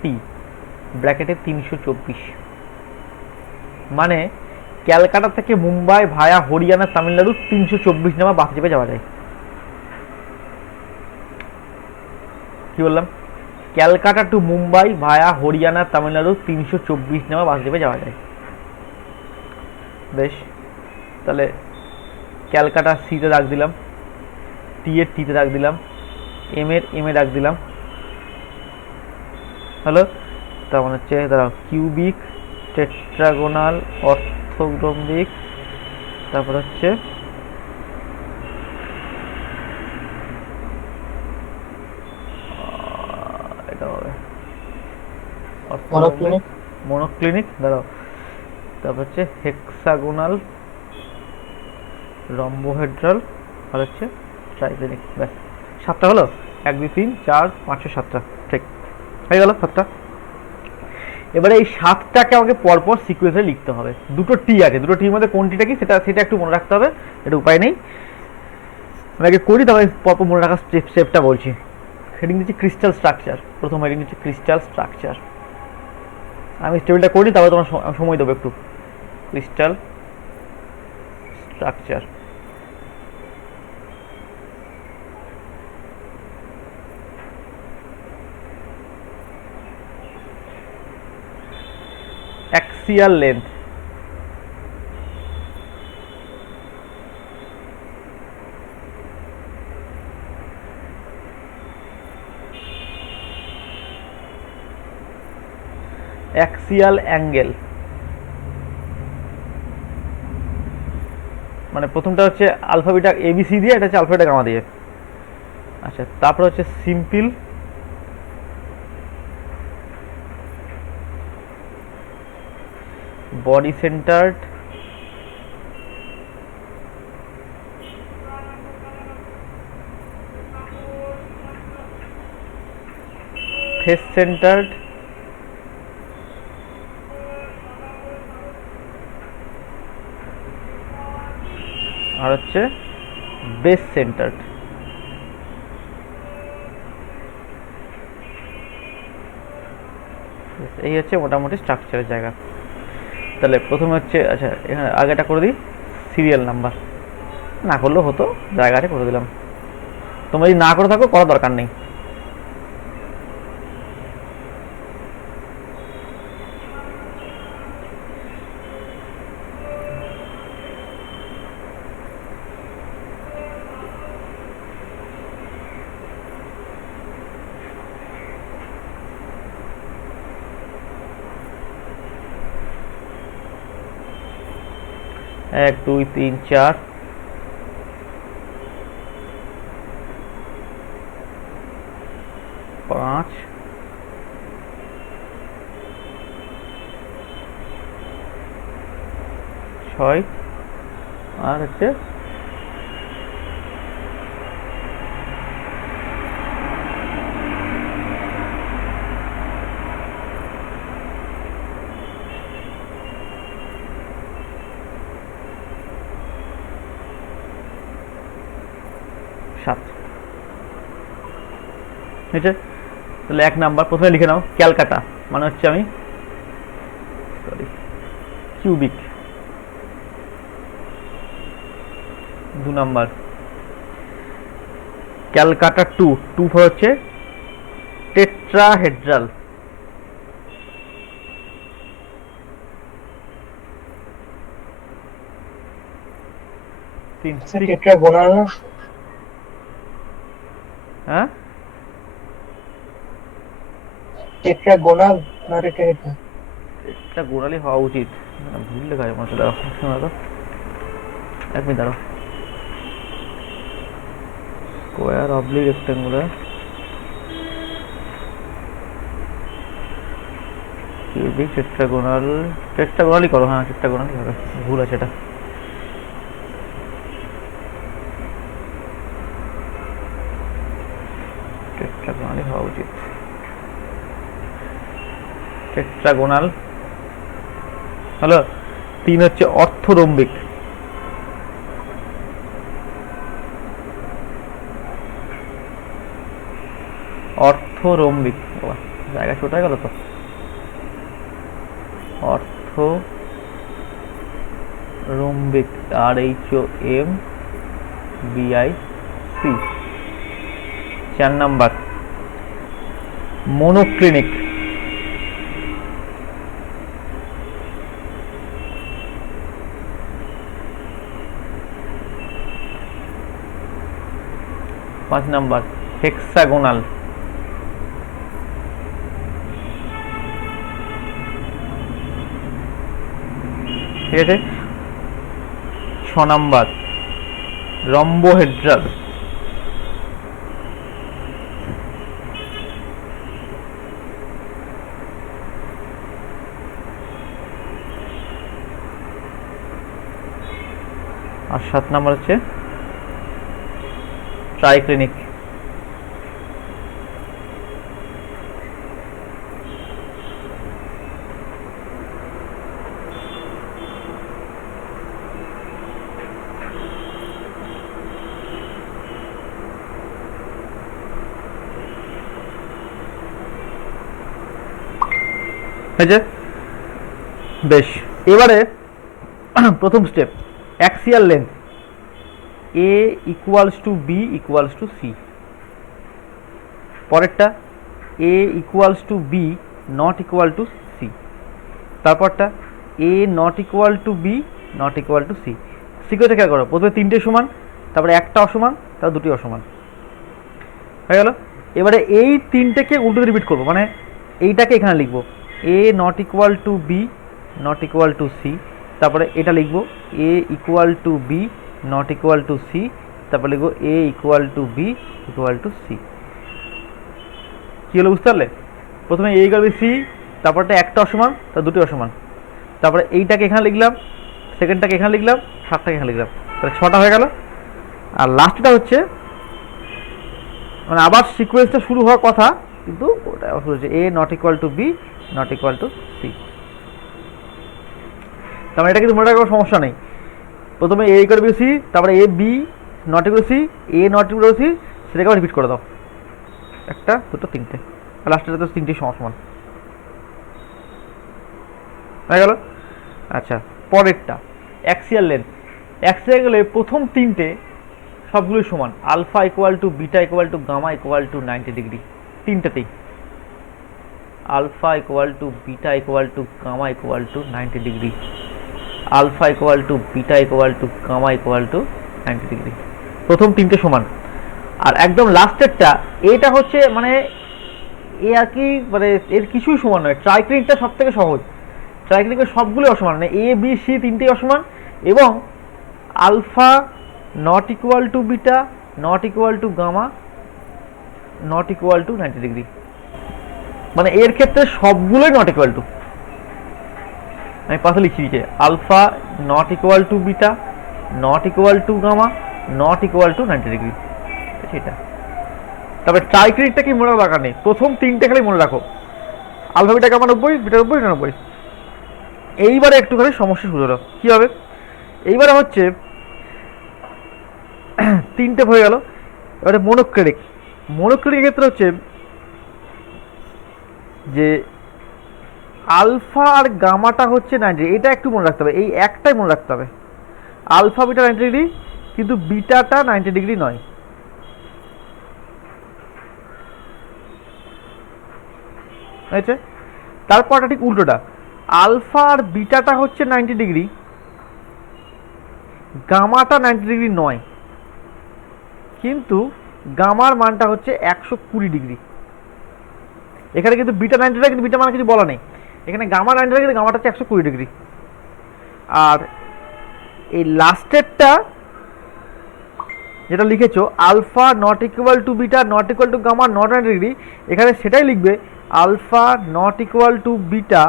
টি, ব্র্যাকেটে 324। মানে ক্যালকাটা থেকে মুম্বাই ভায়া হরিয়ানা তামিলনাড়ু 324 নামা বাস চেপে যাওয়া যায়। কি বললাম? ক্যালকাটা টু মুম্বাই ভায়া হরিয়ানা তামিলনাড়ু 324 নামা বাস চেপে যাওয়া যায়। বেশ, তাহলে ক্যালকাটা সিতে রাখ দিলাম, টি এর টিতে রাখ দিলাম, এম এ রাখ দিলাম। হ্যালো, তারপর হচ্ছে দাঁড়াও কিউবিক টেট্রাগোনাল অর্থোরোম্বিক, তারপর হচ্ছে এটা হবে অর্থোরোম্বিক মনোক্লিনিক, দাঁড়াও, তারপর হচ্ছে হেক্সাগোনাল রম্বোহেড্রাল, আর হচ্ছে ট্রাইক্লিনিক। ব্যাস 7টা হলো, 1 2 3 4 5 6 7টা, ঠিক হয়ে গেল 7টা। এবারে এই 7টাকে আমাকে পরপর সিকোয়েন্সে লিখতে হবে। দুটো টি আছে, দুটো টির মধ্যে কোন টিটা কি সেটা সেটা একটু মনে রাখতে হবে, এটা উপায় নেই। আমি আগে করি, তবে পরপর মনে রাখার স্টেপটা বলছি। হেডিং দিচ্ছি ক্রিস্টাল স্ট্রাকচার, প্রথম হেডিং দিচ্ছি ক্রিস্টাল স্ট্রাকচার। আমি স্টেপটা করি, তারপরে তোমার সময় দেবো একটু। Crystal structure, axial length, axial angle, মানে প্রথমটা হচ্ছে আলফাবিটা এবিসি দিয়ে, এটা হচ্ছে আলফাবিটা গামা দিয়ে। আচ্ছা, তারপর হচ্ছে simple, body centred, face centred, আর হচ্ছে বেস সেন্টার্ড। এই হচ্ছে মোটামুটি স্ট্রাকচারের জায়গা। তাহলে প্রথমে হচ্ছে, আচ্ছা এখানে আগেটা করে দিই সিরিয়াল নাম্বার, না করলেও হতো, জায়গাটা করে দিলাম। তোমরা যদি না করে থাকো করার দরকার নেই। এক দুই তিন চার, পাঁচ, ছয়, আর হচ্ছে সাত। ঠিক আছে, তাহলে 1 নাম্বার প্রথমে লিখে নাও ক্যালকাটা, মানে হচ্ছে আমি sorry cubic. 2 number Calcutta two, two for হচ্ছে টেট্রাহেড্রাল। 3, টেট্রাগোনাল না? হ্যাঁ টেট্রাগোনাল না টেট্রাহেড্রাল? এটা গোড়ালি হওয়া উচিত, ভুল লেখা আছে মনে হচ্ছে। দাঁড়াও দাঁড়াও, 1 মিনিট দাঁড়াও। স্কোয়ার অবলিক রেক্টাঙ্গুলার কিউবিক টেট্রাগোনাল, টেট্রাগোনালই করো। হ্যাঁ টেট্রাগোনালই হবে, ভুল আছে এটা। টেট্রাগোনালই হওয়া উচিত, টেট্রাগোনাল। হ্যালো, 3 হচ্ছে অর্থরম্বিক। অর্থরম্বিক, জায়গা ছোট হয়ে গেল তো। অর্থরম্বিক, RHOMBIC। 4 number monoclinic. পাঁচ নাম্বার হেক্সাগোনাল। ঠিক আছে। 6 নাম্বার রম্বোহেড্রাল। আর 7 নাম্বার হচ্ছে ট্রাইক্লিনিক। বেশ, এবারে প্রথম step, axial length A equals to B equals to C। পরেরটা A equals to B not equal two C। তারপরটা A not equal two B not equal two C। সিকোয়েন্সে খেয়াল করো, প্রথমে 3টে সমান, তারপরে একটা অসমান, তারপর 2টি অসমান হয়ে গেল। এবারে এই 3টেকে উল্টো রিপিট করবো, মানে এইটাকে এখানে লিখবো A not equal two B not equal two C। তারপরে এটা লিখবো A equal to B not equal two C। তারপরে লিখবো A equal to B equal to C। কি হলো বুঝতে পারলে? প্রথমে A ইকুয়াল টু C, তারপরটা একটা অসমান, তারপর 2টি অসমান, তারপরে এইটাকে এখানে লিখলাম, সেকেন্ডটাকে এখানে লিখলাম, 7টাকে এখানে লিখলাম, তাহলে 6টা হয়ে গেল। আর লাস্টটা হচ্ছে মানে আবার সিকোয়েন্সটা শুরু হওয়ার কথা, কিন্তু ওটা শুরু হচ্ছে A not equal two B not equal two C। তার মানে এটা কিন্তু মনে রাখার কোনো সমস্যা নেই। প্রথমে A ইকুয়াল টু C, তারপরে A B not equal two C, A not equal two C, সেটাকে আবার রিপিট করে দাও, 1 2 3টে, লাস্টের তো 3টি সমান হয়ে গেল। আচ্ছা, পরেরটা অ্যাক্সিয়াল লেন্থ। অ্যাক্সিয়াল গেলে প্রথম 3টে সবগুলোই সমান, alpha equal to beta equal to gamma equal to 90 degree. 3টাতেই alpha equal to beta equal to gamma equal to 90 degree, alpha equal to beta equal to gamma equal to 90 degree. প্রথম 3টে সমান। আর একদম লাস্টেরটা এটা হচ্ছে মানে এ আর কি, মানে এর কিছুই সমান নয়। ট্রাইক্লিনিকটা সব থেকে সহজ, ট্রাইক্লিনিকের সবগুলো অসমান, মানে A B C 3টেই অসমান, এবং alpha not equal to beta not equal to gamma not equal to 90 degree. মানে এর ক্ষেত্রে সবগুলোই নট ইকুয়াল টু। আমি পাশে লিখি দিচ্ছি, alpha not equal to beta not equal to gamma not equal to 90 degree. সেটা তবে ট্রাইক্লিনিকটা কি মনে রাখার দরকার নেই, প্রথম 3টে খালি মনে রাখো, আলফা বিটা গামা 90, বিটা 90, এটা 90। এইবারে একটুখানি সমস্যা শুরু হলো, কি হবে? এইবারে হচ্ছে 3টে হয়ে গেল। এবারে মনোক্লিনিক। মনোক্লিনিকের ক্ষেত্রে হচ্ছে যে আলফা আর গামাটা হচ্ছে 90, এটা একটু মনে রাখতে হবে, এই একটাই মনে রাখতে হবে, আলফা বিটা 90 ডিগ্রি, কিন্তু বিটাটা 90 ডিগ্রি নয়। হয়েছে? তারপরটা ঠিক উল্টোটা, আলফা আর বিটাটা হচ্ছে 90 ডিগ্রি, গামাটা 90 ডিগ্রি নয়, কিন্তু গামার মানটা হচ্ছে 120 ডিগ্রি। এখানে কিন্তু বিটা 90 কিন্তু বিটা মানে কিছু বলা নেই, এখানে গামা 90 কিন্তু গামাটা হচ্ছে 120°। আর এই লাস্টেরটা যেটা লিখেছো alpha not equal to beta not equal to gamma not 90°, এখানে সেটাই লিখবে alpha not equal to beta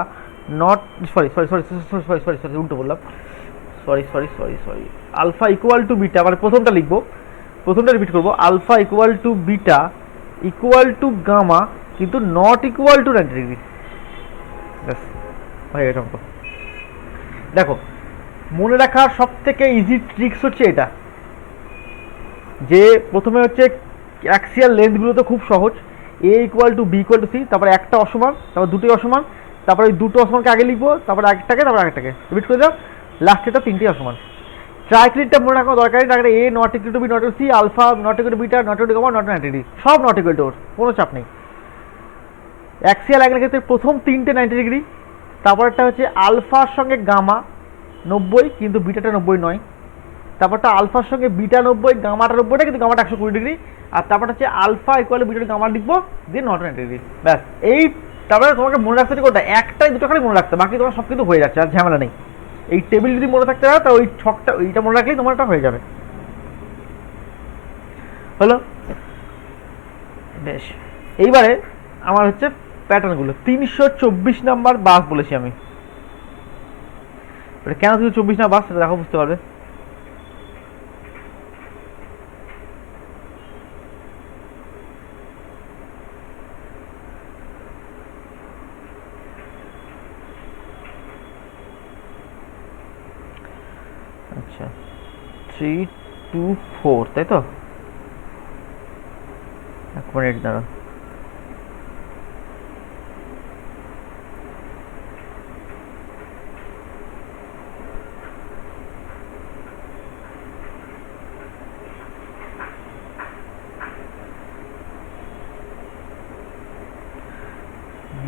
not sorry sorry sorry sorry sorry sorry উল্টো বললাম, sorry sorry sorry sorry alpha equal to beta মানে প্রথমটা লিখবো, প্রথমটা রিপিট করবো, alpha equal to beta equal to gamma কিন্তু নট ইকুয়াল টু 90°। ব্যাস হয়ে গেছে অঙ্ক। দেখো মনে রাখার সব থেকে ইজি ট্রিক্স হচ্ছে এটা, যে প্রথমে হচ্ছে অ্যাক্সিয়াল লেন্থগুলো তো খুব সহজ, A equal to B equal to C, তারপরে একটা অসমান, তারপর দুটোই অসমান, তারপরে ওই দুটো অসমানকে আগে লিখবো, তারপরে একটাকে, তারপরে আরেকটাকে রিপিট করে দাও, লাস্টেটা তিনটেই অসমান। ট্রাইক্লিডটা মনে রাখা দরকার নেই, A not equal to B not equal to C, alpha not equal to beta not equal to gamma not 90°, সব নট ইকুয়াল টু ওর, কোনো চাপ নেই। অ্যাক্সিয়াল অ্যাঙ্গেলের ক্ষেত্রে প্রথম তিনটে 90°, তারপরটা হচ্ছে আলফার সঙ্গে গামা 90 কিন্তু বিটাটা 90 নয়, তারপরটা আলফার সঙ্গে বিটা 90 গামাটা 90টা কিন্তু গামাটা 120°, আর তারপরটা হচ্ছে আলফা ইকুয়াল বিটা গামা লিখবো দিয়ে নট 90°। ব্যাস এই, তারপরে তোমাকে মনে রাখতে হচ্ছে কোনটা, একটাই দুটো খালি মনে রাখতে, বাকি তোমার সব কিছু হয়ে যাচ্ছে, আর ঝামেলা নেই। এই টেবিল যদি মনে থাকতে হয় তা ওই ছকটা ওইটা মনে রাখলেই তোমারটা হয়ে যাবে। হলো বেশ। এইবারে আমার হচ্ছে প্যাটার্নগুলো 324 নাম্বার বাস বলেছি আমি, কেন 324 না বাস সেটা দেখো বুঝতে পারবে। আচ্ছা 324 তাই তো, এক মিনিট দাঁড়া,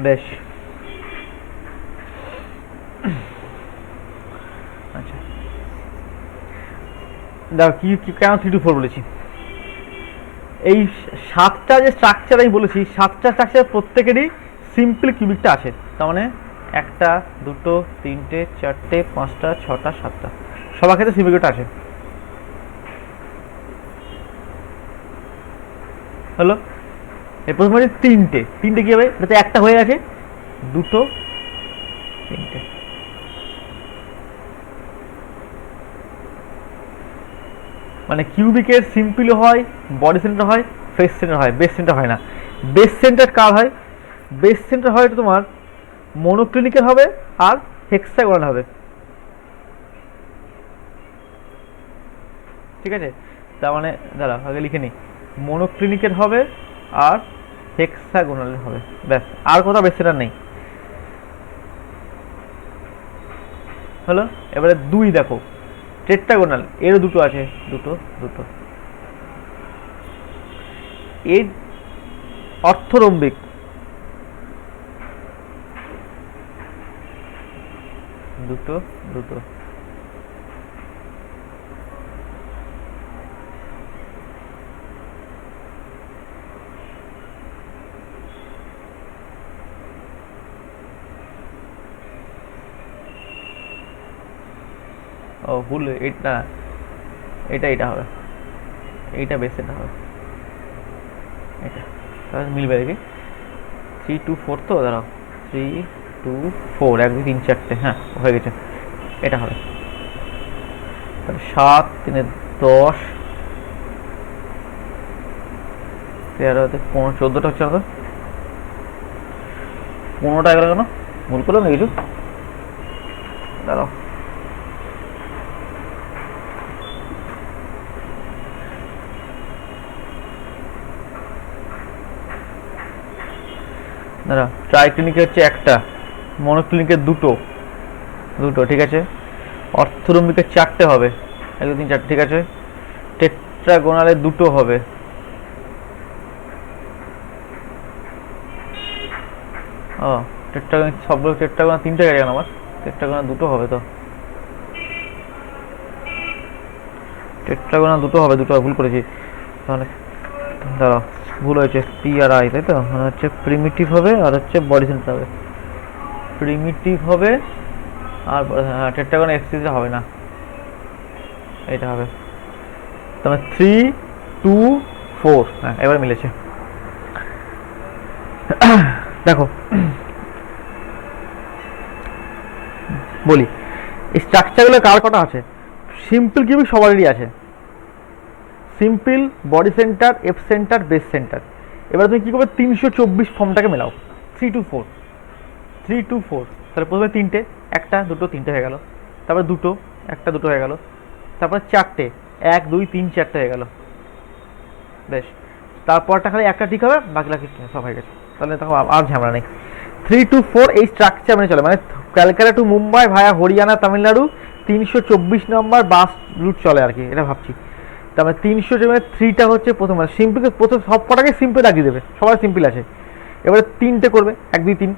বেশ। আচ্ছা দেখো কি কেন 324 বলেছি, এই সাতটা যে স্ট্রাকচার আমি বলেছি, সাতটা স্ট্রাকচার প্রত্যেকেরই সিম্পল কিউবিকটা আছে, তার মানে একটা দুটো তিনটে চারটে পাঁচটা ছটা সাতটা সবার ক্ষেত্রে সিম্পল কিউবিকটা আছে। হলো এর প্রথমে হচ্ছে তিনটে, তিনটে কি হবে, যাতে একটা হয়ে গেছে, দুটো তিনটে, মানে কিউবিকের সিম্পল হয়, বডি সেন্টার হয়, ফেস সেন্টার হয়, বেস সেন্টার হয় না। বেস সেন্টার কার হয়, বেস সেন্টার হয় তোমার মনোক্লিনিকের হবে আর হেক্সাগোনাল হবে, ঠিক আছে। তার মানে দাঁড়া আগে লিখে নিই, মনোক্লিনিকের হবে আর হেক্সাগোনালের হবে, ব্যাস আর কোথাও বেস সেন্টার নেই। হলো এবারে দুই দেখো টেট্রাগোনাল, এরও দুটো আছে, দুটো দুটো, এই অর্থরম্বিক দুটো দুটো, ও ভুল, এটা এটা এটা হবে, এইটা বেস সেন্টার হবে, এটা তাহলে মিলবে দেখি 324 তো, দাঁড়াও 324 1 2 3 4টে, হ্যাঁ হয়ে গেছে, এটা হবে। তাহলে 7 3 10 13 15 14টা হচ্ছে আমাদের, 15টা গেল কেন, ভুল করলাম না কিছু, দাঁড়াও দাঁড়া, ট্রাইক্লিনিকের হচ্ছে একটা, মনোক্লিনিকের দুটো দুটো, ঠিক আছে। অর্থরম্বিকের চারটে হবে, 1 2 3 4, ঠিক আছে। টেট্রাগোনালের দুটো হবে, ও টেট্রাগোনাল সবগুলো, টেট্রাগোনাল তিনটে গেছে কেন আমার, টেট্রাগোনাল দুটো হবে তো, টেট্রাগোনাল দুটো হবে, দুটো ভুল করেছি তাহলে, দাঁড়াও ভুল হয়েছে, পি আর আই, তাই তো? মানে হচ্ছে প্রিমিটিভ হবে আর হচ্ছে বডি সেন্টার হবে। প্রিমিটিভ হবে আর হ্যাঁ, টেট্রাগন এক্সিসে হবে না, এটা হবে। তারপরে 3 2 4, হ্যাঁ এবার মিলেছে। দেখো বলি, এই স্ট্রাকচারগুলো কার কটা আছে? সিম্পল কিউবিক সবারই আছে, simple, body centre, F centre, base centre. এবার তুমি কি করবে, 324 ফর্মটাকে মেলাও। 3 2 4, 3 2 4, তাহলে প্রথমে তিনটে, একটা দুটো তিনটে হয়ে গেল, তারপরে দুটো, একটা দুটো হয়ে গেল, তারপরে চারটে, 1 2 3 4টে হয়ে গেল। বেশ, তারপরটা খালি একটা ঠিক হবে, বাকি বাকি সব হয়ে গেছে। তাহলে তখন আর ঝামেলা নেই। 3 2 4 এই স্ট্রাকচার মেনে চলে, মানে ক্যালকাটা টু মুম্বাই ভায়া হরিয়ানা তামিলনাড়ু 324 নম্বর বাস রুট চলে আর কি, এটা ভাবছি। তারপরে 303টা হচ্ছে প্রথম, সিম্পল, প্রথম সব কটাকে সিম্পল লাগিয়ে দেবে, সবার সিম্পল আছে। এবারে তিনটে করবে, 1 2 3,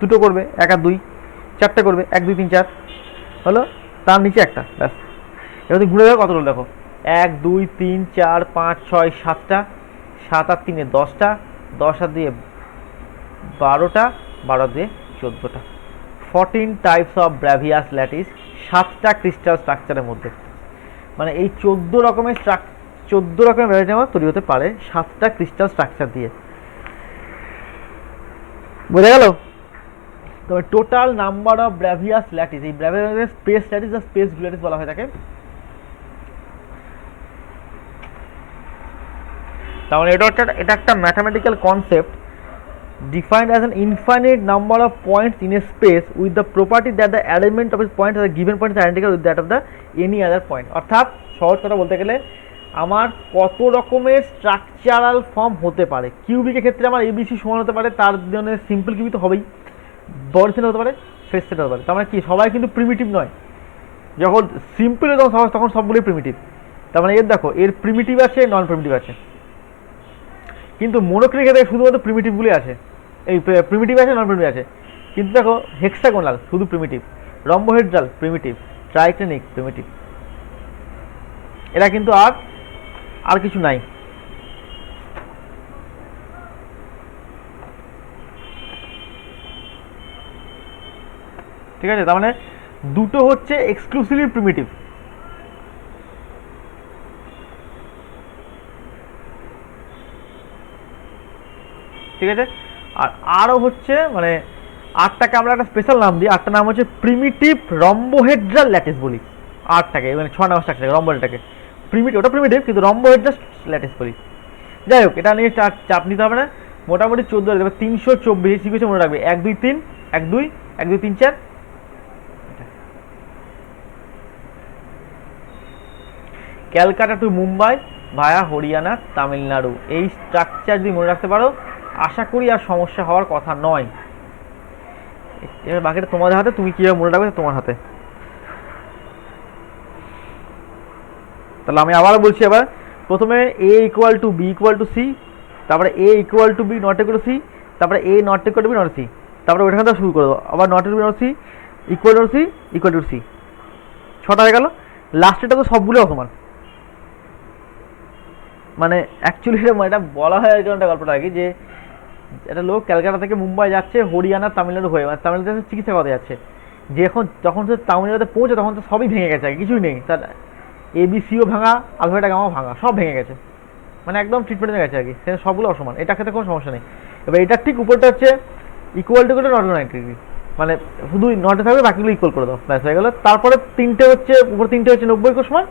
দুটো করবে 1 আর 2, চারটে করবে 1 2 3 4, হলো, তার নিচে একটা, ব্যাস। এবার তুমি ঘুরে দেখো কতগুলো, দেখো 1 2 3 4 5 6 7টা, 7 আর 3 10টা, 10 আর 2 12টা, 12 দিয়ে 14টা। 14 টাইপস অফ ব্রাভিয়াস ল্যাটিস, 7টা ক্রিস্টাল স্ট্রাকচারের মধ্যে। মানে এই 14 রকমের 14 রকমের ভ্যারাইটি আমার তৈরি হতে পারে 7টা ক্রিস্টাল স্ট্রাকচার দিয়ে। বোঝা গেল? তবে টোটাল নাম্বার অফ ব্রাভিয়াস ল্যাটিস, এই ব্রাভিয়াস স্পেস ল্যাটিস বা স্পেস গ্ল্যাটিস বলা হয় থাকে। তাহলে এটা একটা mathematical concept defined as an infinite number of points in a space with the property that the arrangement of its points at a given point is identical with that of the any other point। অর্থাৎ সহজ কথা বলতে গেলে আমার কত রকমের structural form হতে পারে। কিউবিকের ক্ষেত্রে আমার এবিসি সমান হতে পারে, তার জন্য সিম্পল কিউবি তো হবেই, বড় সেট হতে পারে, ফেস সেট হতে পারে। তার মানে কি সবাই কিন্তু প্রিমিটিভ নয়, যখন সিম্পল তখন সবগুলোই প্রিমিটিভ। তার মানে এর দেখো, এর প্রিমিটিভ আছে, নন প্রিমিটিভ আছে, কিন্তু মনোক্লিক ক্ষেত্রে শুধুমাত্র প্রিমিটিভগুলি আছে, এই প্রিমিটিভ আছে, নন প্রিমিটিভ আছে। কিন্তু দেখো হেক্সাগোনাল শুধু প্রিমিটিভ, রম্বোহেড্রাল প্রিমিটিভ, ট্রাইক্লিনিক প্রিমিটিভ, এরা কিন্তু আর কিছু নাই। ঠিক আছে, তার মানে দুটো হচ্ছে এক্সক্লুসিভলি প্রিমিটিভ। ঠিক আছে, আর আরও হচ্ছে মানে আটটাকে আমরা একটা স্পেশাল নাম দিই, আটটা নাম হচ্ছে প্রিমিটিভ রম্বোহেড্রাল ল্যাটিস বলি। আটটাকে মানে 6 নাম্বার স্ট্রাকচারটাকে, রম্বোহেড্রালটাকে প্রিমিটিভ, ওটা প্রিমিটিভ কিন্তু রম্বোহেড্রাল ল্যাটিস বলি। যাই হোক, এটা নিয়ে চাপ নিতে হবে না, মোটামুটি 14 দেবে। 324 সিকুয়েন্সে মনে রাখবে, 1 2 3 1 2 1 2 3 4। ক্যালকাটা টু মুম্বাই ভায়া হরিয়ানা তামিলনাড়ু, এই স্ট্রাকচার যদি মনে রাখতে পারো আশা করি আর সমস্যা হওয়ার কথা নয়। এবার বাকিটা তোমাদের হাতে, তুমি কীভাবে মনে রাখবে তোমার হাতে। তাহলে আমি আবার বলছি, এবার প্রথমে A equal to B equal to C, তারপরে A equal to B not equal to C, তারপরে A not equal to B not C, তারপরে ওইখান থেকে শুরু করে দেবো আবার not equal to not C, equal to C, equal to C. 6টা হয়ে গেল, লাস্টেরটা তো সবগুলো অসমান। মানে অ্যাকচুয়ালি এটা বলা হয় আর একটা গল্পটা আগে, যে একটা লোক ক্যালকাটা থেকে মুম্বাই যাচ্ছে হরিয়ানা তামিলনাড়ু হয়ে, মানে তামিলনাড়ুতে চিকিৎসা করতে যাচ্ছে, যে যখন সে তামিলনাড়ুতে পৌঁছে তখন তো সবই ভেঙে গেছে, কিছুই নেই, তার এবিসিও ভাঙা, আলফাবেটা গামাও ভাঙা, সব ভেঙে গেছে, মানে একদম ট্রিটমেন্টে গেছে আর কি, সেখানে সবগুলো অসমান। এটা ক্ষেত্রে কোনো সমস্যা নেই। এবার এটার ঠিক উপরটা হচ্ছে ইকুয়াল টু নট 90 ডিগ্রি, মানে শুধু নটে থাকবে, বাকিগুলো ইকুয়াল করে দাও, ব্যাস হয়ে গেলো। তারপরে তিনটে হচ্ছে, উপর তিনটে হচ্ছে 90 সমান,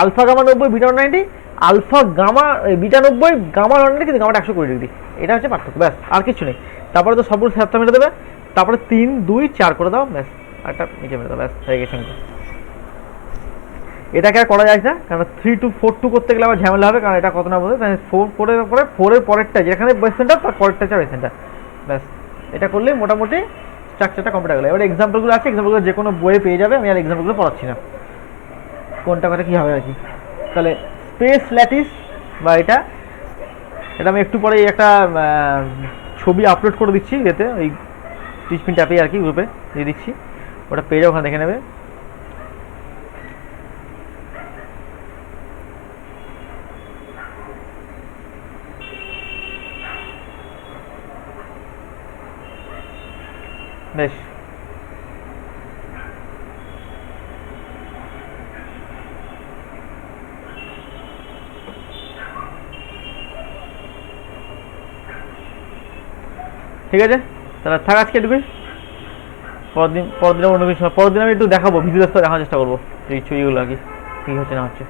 alpha gamma 90, beta 90, alpha gamma beta 90, gamma 90, কিন্তু গামাটা 120 ডিগ্রি, এটা হচ্ছে পার্থক্য, ব্যাস আর কিছু নেই। তারপরে তো সবগুলো সাতটা মেরে দেবে, তারপরে 3 2 4 করে দাও, ব্যাস একটা নিচে মেরে দাও, ব্যাস হয়ে গেছে। এটাকে আর করা যায় না, কারণ 3 2 4 2 করতে গেলে আবার ঝামেলা হবে, কারণ এটা কত না বলতে 4 করে পরে 4-এর পরেরটা যেখানে বেস সেন্টার, তার পরেরটা হচ্ছে বেস সেন্টার, ব্যাস এটা করলে মোটামুটি স্ট্রাকচারটা কমপ্লিট হয়ে গেলো। এবার এক্সাম্পলগুলো আছে, এক্সাম্পলগুলো যে কোনো বইয়ে পেয়ে যাবে, আমি আর এক্সাম্পলগুলো পড়াচ্ছি না, কোনটা কথা কী হবে আর কি। তাহলে স্পেস ল্যাটিস বা এটা আমি একটু পরে একটা ছবি আপলোড করে দিচ্ছি এতে, ওই টিচপিন ট্যাপে আর কি, গ্রুপে দিয়ে দিচ্ছি, ওটা পেয়ে যাও, ওখানে দেখে নেবে। বেশ, ঠিক আছে, তাহলে থাক আজকে এটুকুই। পরের দিন অন্য কিছু, পরের দিন আমি একটু দেখাবো ভিজুয়ালস দেখানোর চেষ্টা করবো এই ছবিগুলো আর কি কী হচ্ছে না হচ্ছে।